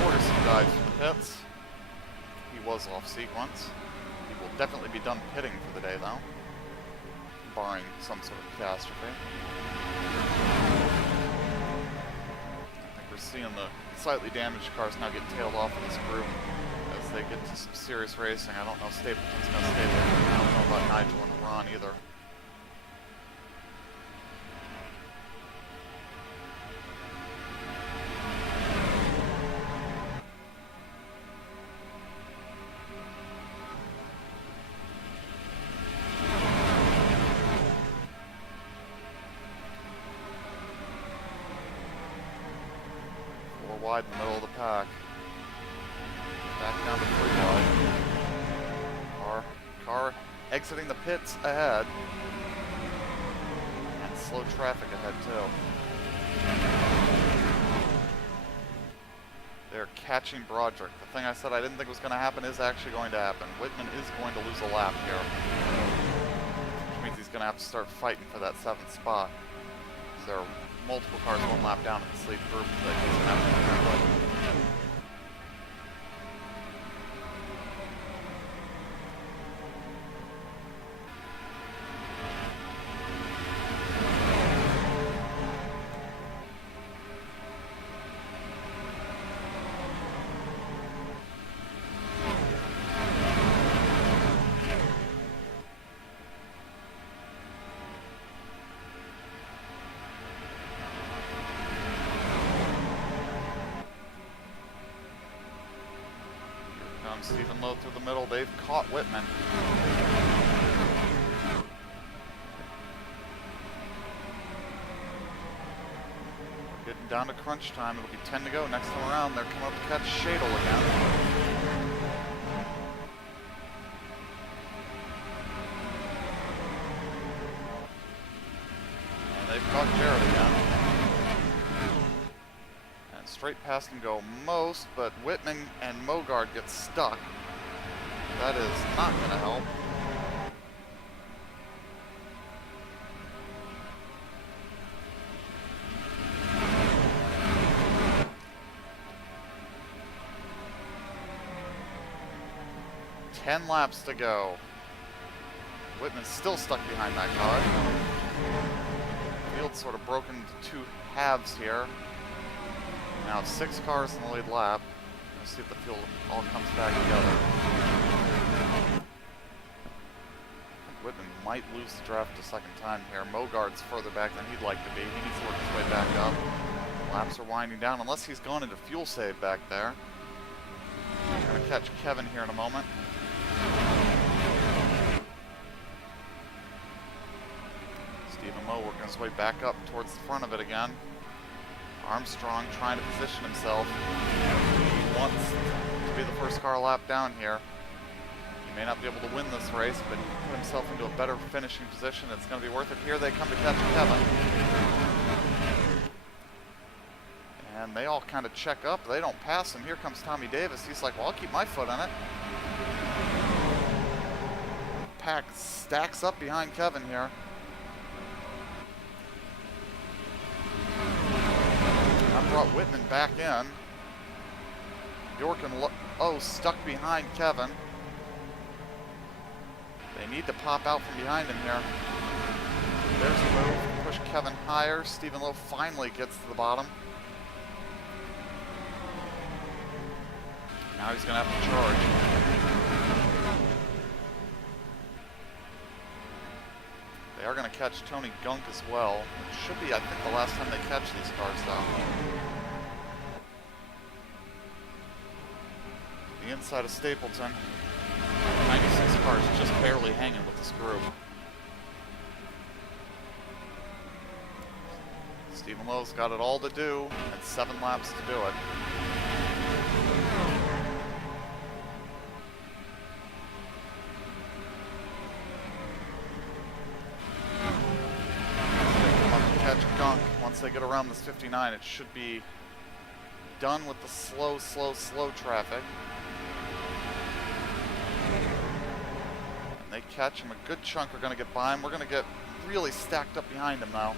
Tortoise dives for the pits. He was off sequence. He will definitely be done pitting for the day, though, barring some sort of catastrophe. We're seeing the slightly damaged cars now get tailed off in this group as they get to some serious racing. I don't know if Stapleton's going to stay there. I don't know about Nigel and Ron either. Wide in the middle of the pack. Back down to 3 wide. Car exiting the pits ahead. And slow traffic ahead too. They're catching Broderick. The thing I said I didn't think was going to happen is actually going to happen. Whitman is going to lose a lap here. Which means he's going to have to start fighting for that 7th spot. There are multiple cars 1 lap down in the sleep group that he's going to have to contend with. Stephen Lowe through the middle. They've caught Whitman. We're getting down to crunch time. It'll be 10 to go. Next time around, they're coming up to catch Shadle again. And they've caught Jarrett again. Straight past him go most, but Whitman and Mogard get stuck. That is not going to help. 10 laps to go. Whitman's still stuck behind that car. Field's sort of broken into two halves here. Now 6 cars in the lead lap. Let's see if the field all comes back together. Whitman might lose the draft a second time here. Mogard's further back than he'd like to be. He needs to work his way back up. Laps are winding down, unless he's gone into fuel save back there. We're going to catch Kevin here in a moment. Stephen Lowe working his way back up towards the front of it again. Armstrong trying to position himself. He wants to be the first car lap down here. He may not be able to win this race, but he put himself into a better finishing position. It's going to be worth it. Here they come to catch Kevin. And they all kind of check up. They don't pass him. Here comes Tommy Davis. He's like, well, I'll keep my foot on it. Pack stacks up behind Kevin here. That brought Whitman back in. York and Lowe stuck behind Kevin. They need to pop out from behind him here. There's a move to push Kevin higher. Stephen Lowe finally gets to the bottom. Now he's going to have to charge. They are going to catch Tony Gunk as well. It should be, I think, the last time they catch these cars, though. The inside of Stapleton. 96 cars just barely hanging with this group. Stephen Lowe's got it all to do, and 7 laps to do it. Catch Gunk. Once they get around this 59, it should be done with the slow traffic. And they catch him. A good chunk are going to get by him. We're going to get really stacked up behind him now.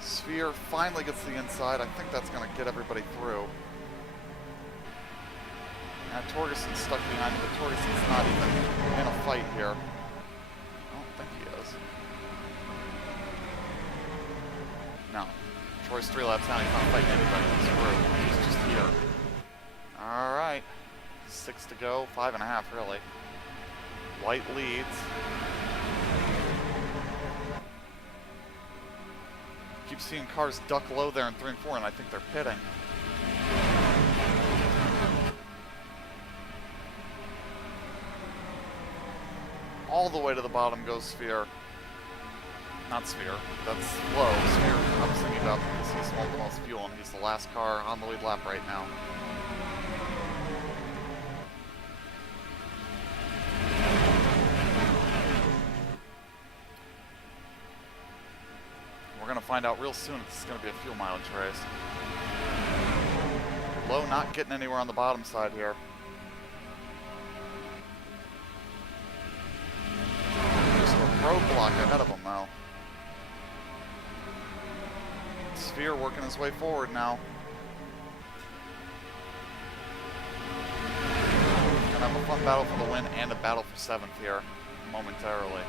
Sphere finally gets the inside. I think that's going to get everybody through. Now Torgerson's stuck behind him, but Torgerson's not even in a fight here. I don't think he is. No. Troy's 3 laps down. He's not fighting anybody in this group. He's just here. Alright. 6 to go. 5.5 really. White leads. Keep seeing cars duck low there in 3 and 4, and I think they're pitting. All the way to the bottom goes Sphere. Not Sphere, that's Lowe. Sphere, I was thinking about because he's smelled the most fuel, and he's the last car on the lead lap right now. We're going to find out real soon if this is going to be a fuel mileage race. Lowe not getting anywhere on the bottom side here. Just a roadblock ahead of him now. Sphere working his way forward now. Gonna have a fun battle for the win and a battle for 7th here momentarily.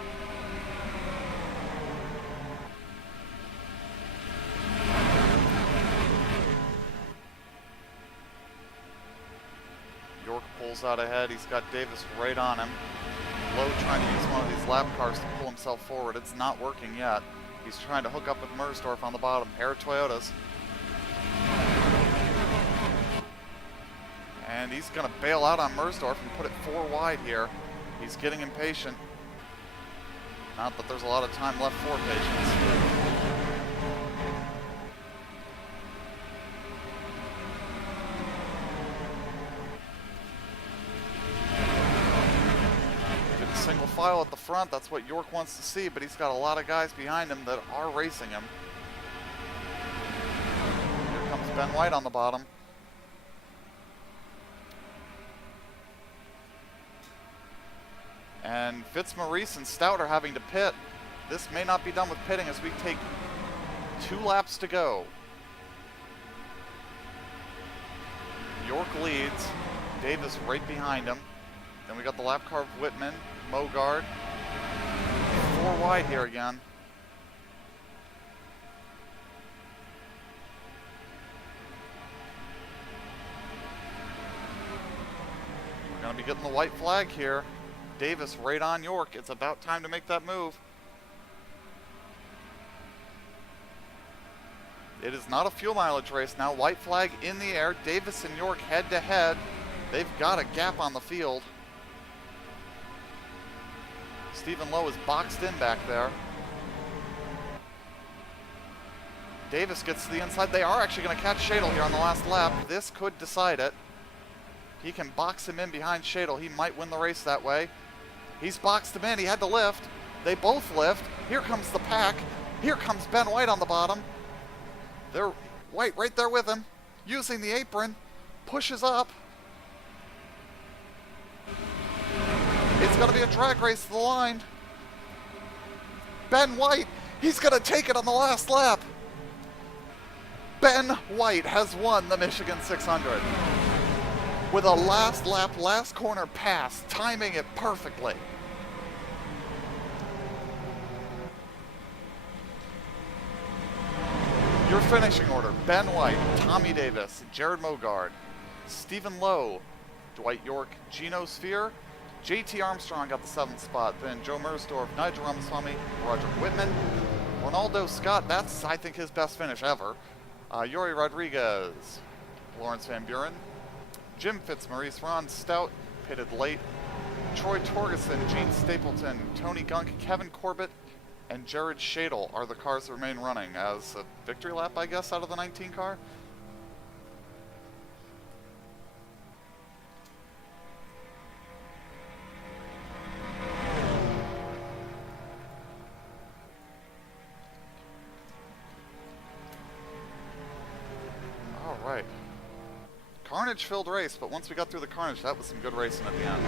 York pulls out ahead. He's got Davis right on him. Lowe trying to use one of these lap cars to pull himself forward. It's not working yet. He's trying to hook up with Mersdorf on the bottom. Pair of Toyotas. And he's going to bail out on Mersdorf and put it 4 wide here. He's getting impatient. Not that there's a lot of time left for patience. Single file at the front, that's what York wants to see, but he's got a lot of guys behind him that are racing him. Here comes Ben White on the bottom. And Fitzmaurice and Stout are having to pit. This may not be done with pitting as we take 2 laps to go. York leads. Davis right behind him. Then we got the lap car of Whitman, Mogard. 4 wide here again. We're going to be getting the white flag here. Davis right on York. It's about time to make that move. It is not a fuel mileage race now. White flag in the air. Davis and York head to head. They've got a gap on the field. Stephen Lowe is boxed in back there. Davis gets to the inside. They are actually going to catch Shadle here on the last lap. This could decide it. He can box him in behind Shadle. He might win the race that way. He's boxed him in. He had to lift. They both lift. Here comes the pack. Here comes Ben White on the bottom. They're White right there with him, using the apron. Pushes up. It's going to be a drag race to the line. Ben White, he's going to take it on the last lap. Ben White has won the Michigan 600 with a last lap, last corner pass, timing it perfectly. Your finishing order: Ben White, Tommy Davis, Jared Mogard, Stephen Lowe, Dwight York, Gino Sphere, JT Armstrong got the 7th spot, then Joe Mersdorf, Nigel Ramaswamy, Roger Whitman, Ronaldo Scott, that's I think his best finish ever, Yuri Rodriguez, Lawrence Van Buren, Jim Fitzmaurice, Ron Stout, pitted late, Troy Torgerson, Gene Stapleton, Tony Gunk, Kevin Corbett, and Jared Shadle are the cars that remain running as a victory lap, I guess, out of the 19 car. All right. Carnage-filled race, but once we got through the carnage, that was some good racing at the end.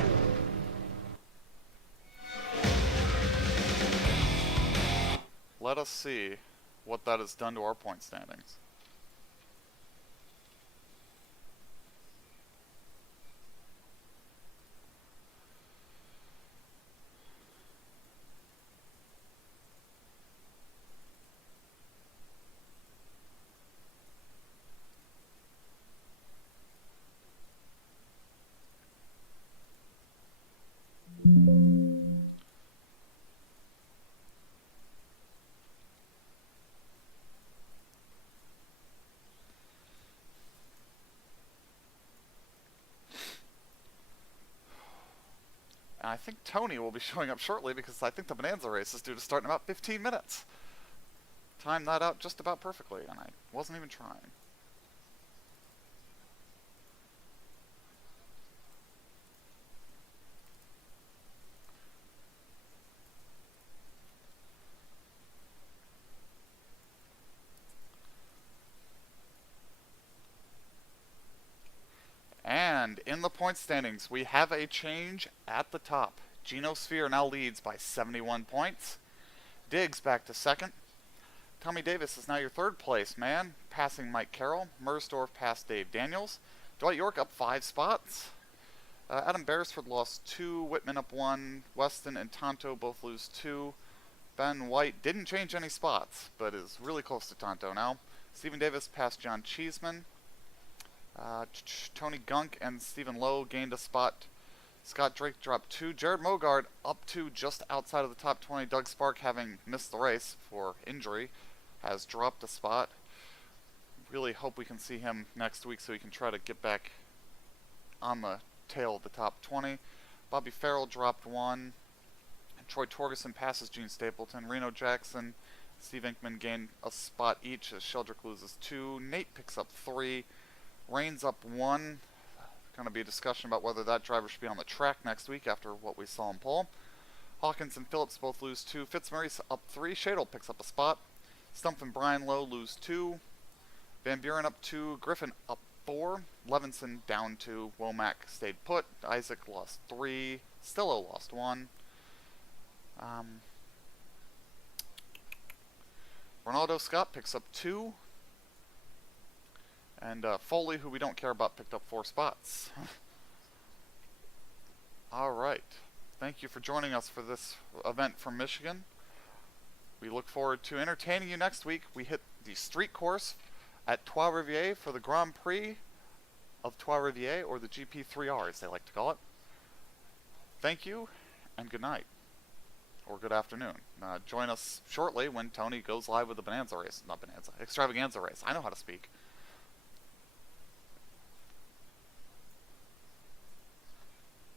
Let us see what that has done to our point standings. And I think Tony will be showing up shortly because I think the Bonanza race is due to start in about 15 minutes. Timed that out just about perfectly, and I wasn't even trying. And in the point standings, we have a change at the top. Gino Sphere now leads by 71 points. Diggs back to 2nd. Tommy Davis is now your 3rd place man, passing Mike Carroll. Mersdorf passed Dave Daniels. Dwight York up 5 spots. Adam Beresford lost 2. Whitman up 1. Weston and Tonto both lose 2. Ben White didn't change any spots, but is really close to Tonto now. Stephen Davis passed John Cheeseman. Tony Gunk and Stephen Lowe gained a spot. Scott Drake dropped 2. Jared Mogard up to just outside of the top 20. Doug Spark, having missed the race for injury, has dropped a spot. Really hope we can see him next week so he can try to get back on the tail of the top 20. Bobby Farrell dropped 1. Troy Torgerson passes Gene Stapleton. Reno Jackson, Steve Inkman gained a spot each as Sheldrick loses 2. Nate picks up 3. Rain's up 1. Going to be a discussion about whether that driver should be on the track next week after what we saw in pole. Hawkins and Phillips both lose 2. Fitzmaurice up 3. Shadle picks up a spot. Stumpf and Brian Lowe lose 2. Van Buren up 2. Griffin up 4. Levinson down 2. Womack stayed put. Isaac lost 3. Stillo lost 1. Ronaldo Scott picks up 2. And Foley, who we don't care about, picked up 4 spots. Alright. Thank you for joining us for this event from Michigan. We look forward to entertaining you next week. We hit the street course at Trois Rivières for the Grand Prix of Trois Rivières, or the GP3R as they like to call it. Thank you, and good night. Or good afternoon. Join us shortly when Tony goes live with the Bonanza race. Not Bonanza, Extravaganza race. I know how to speak.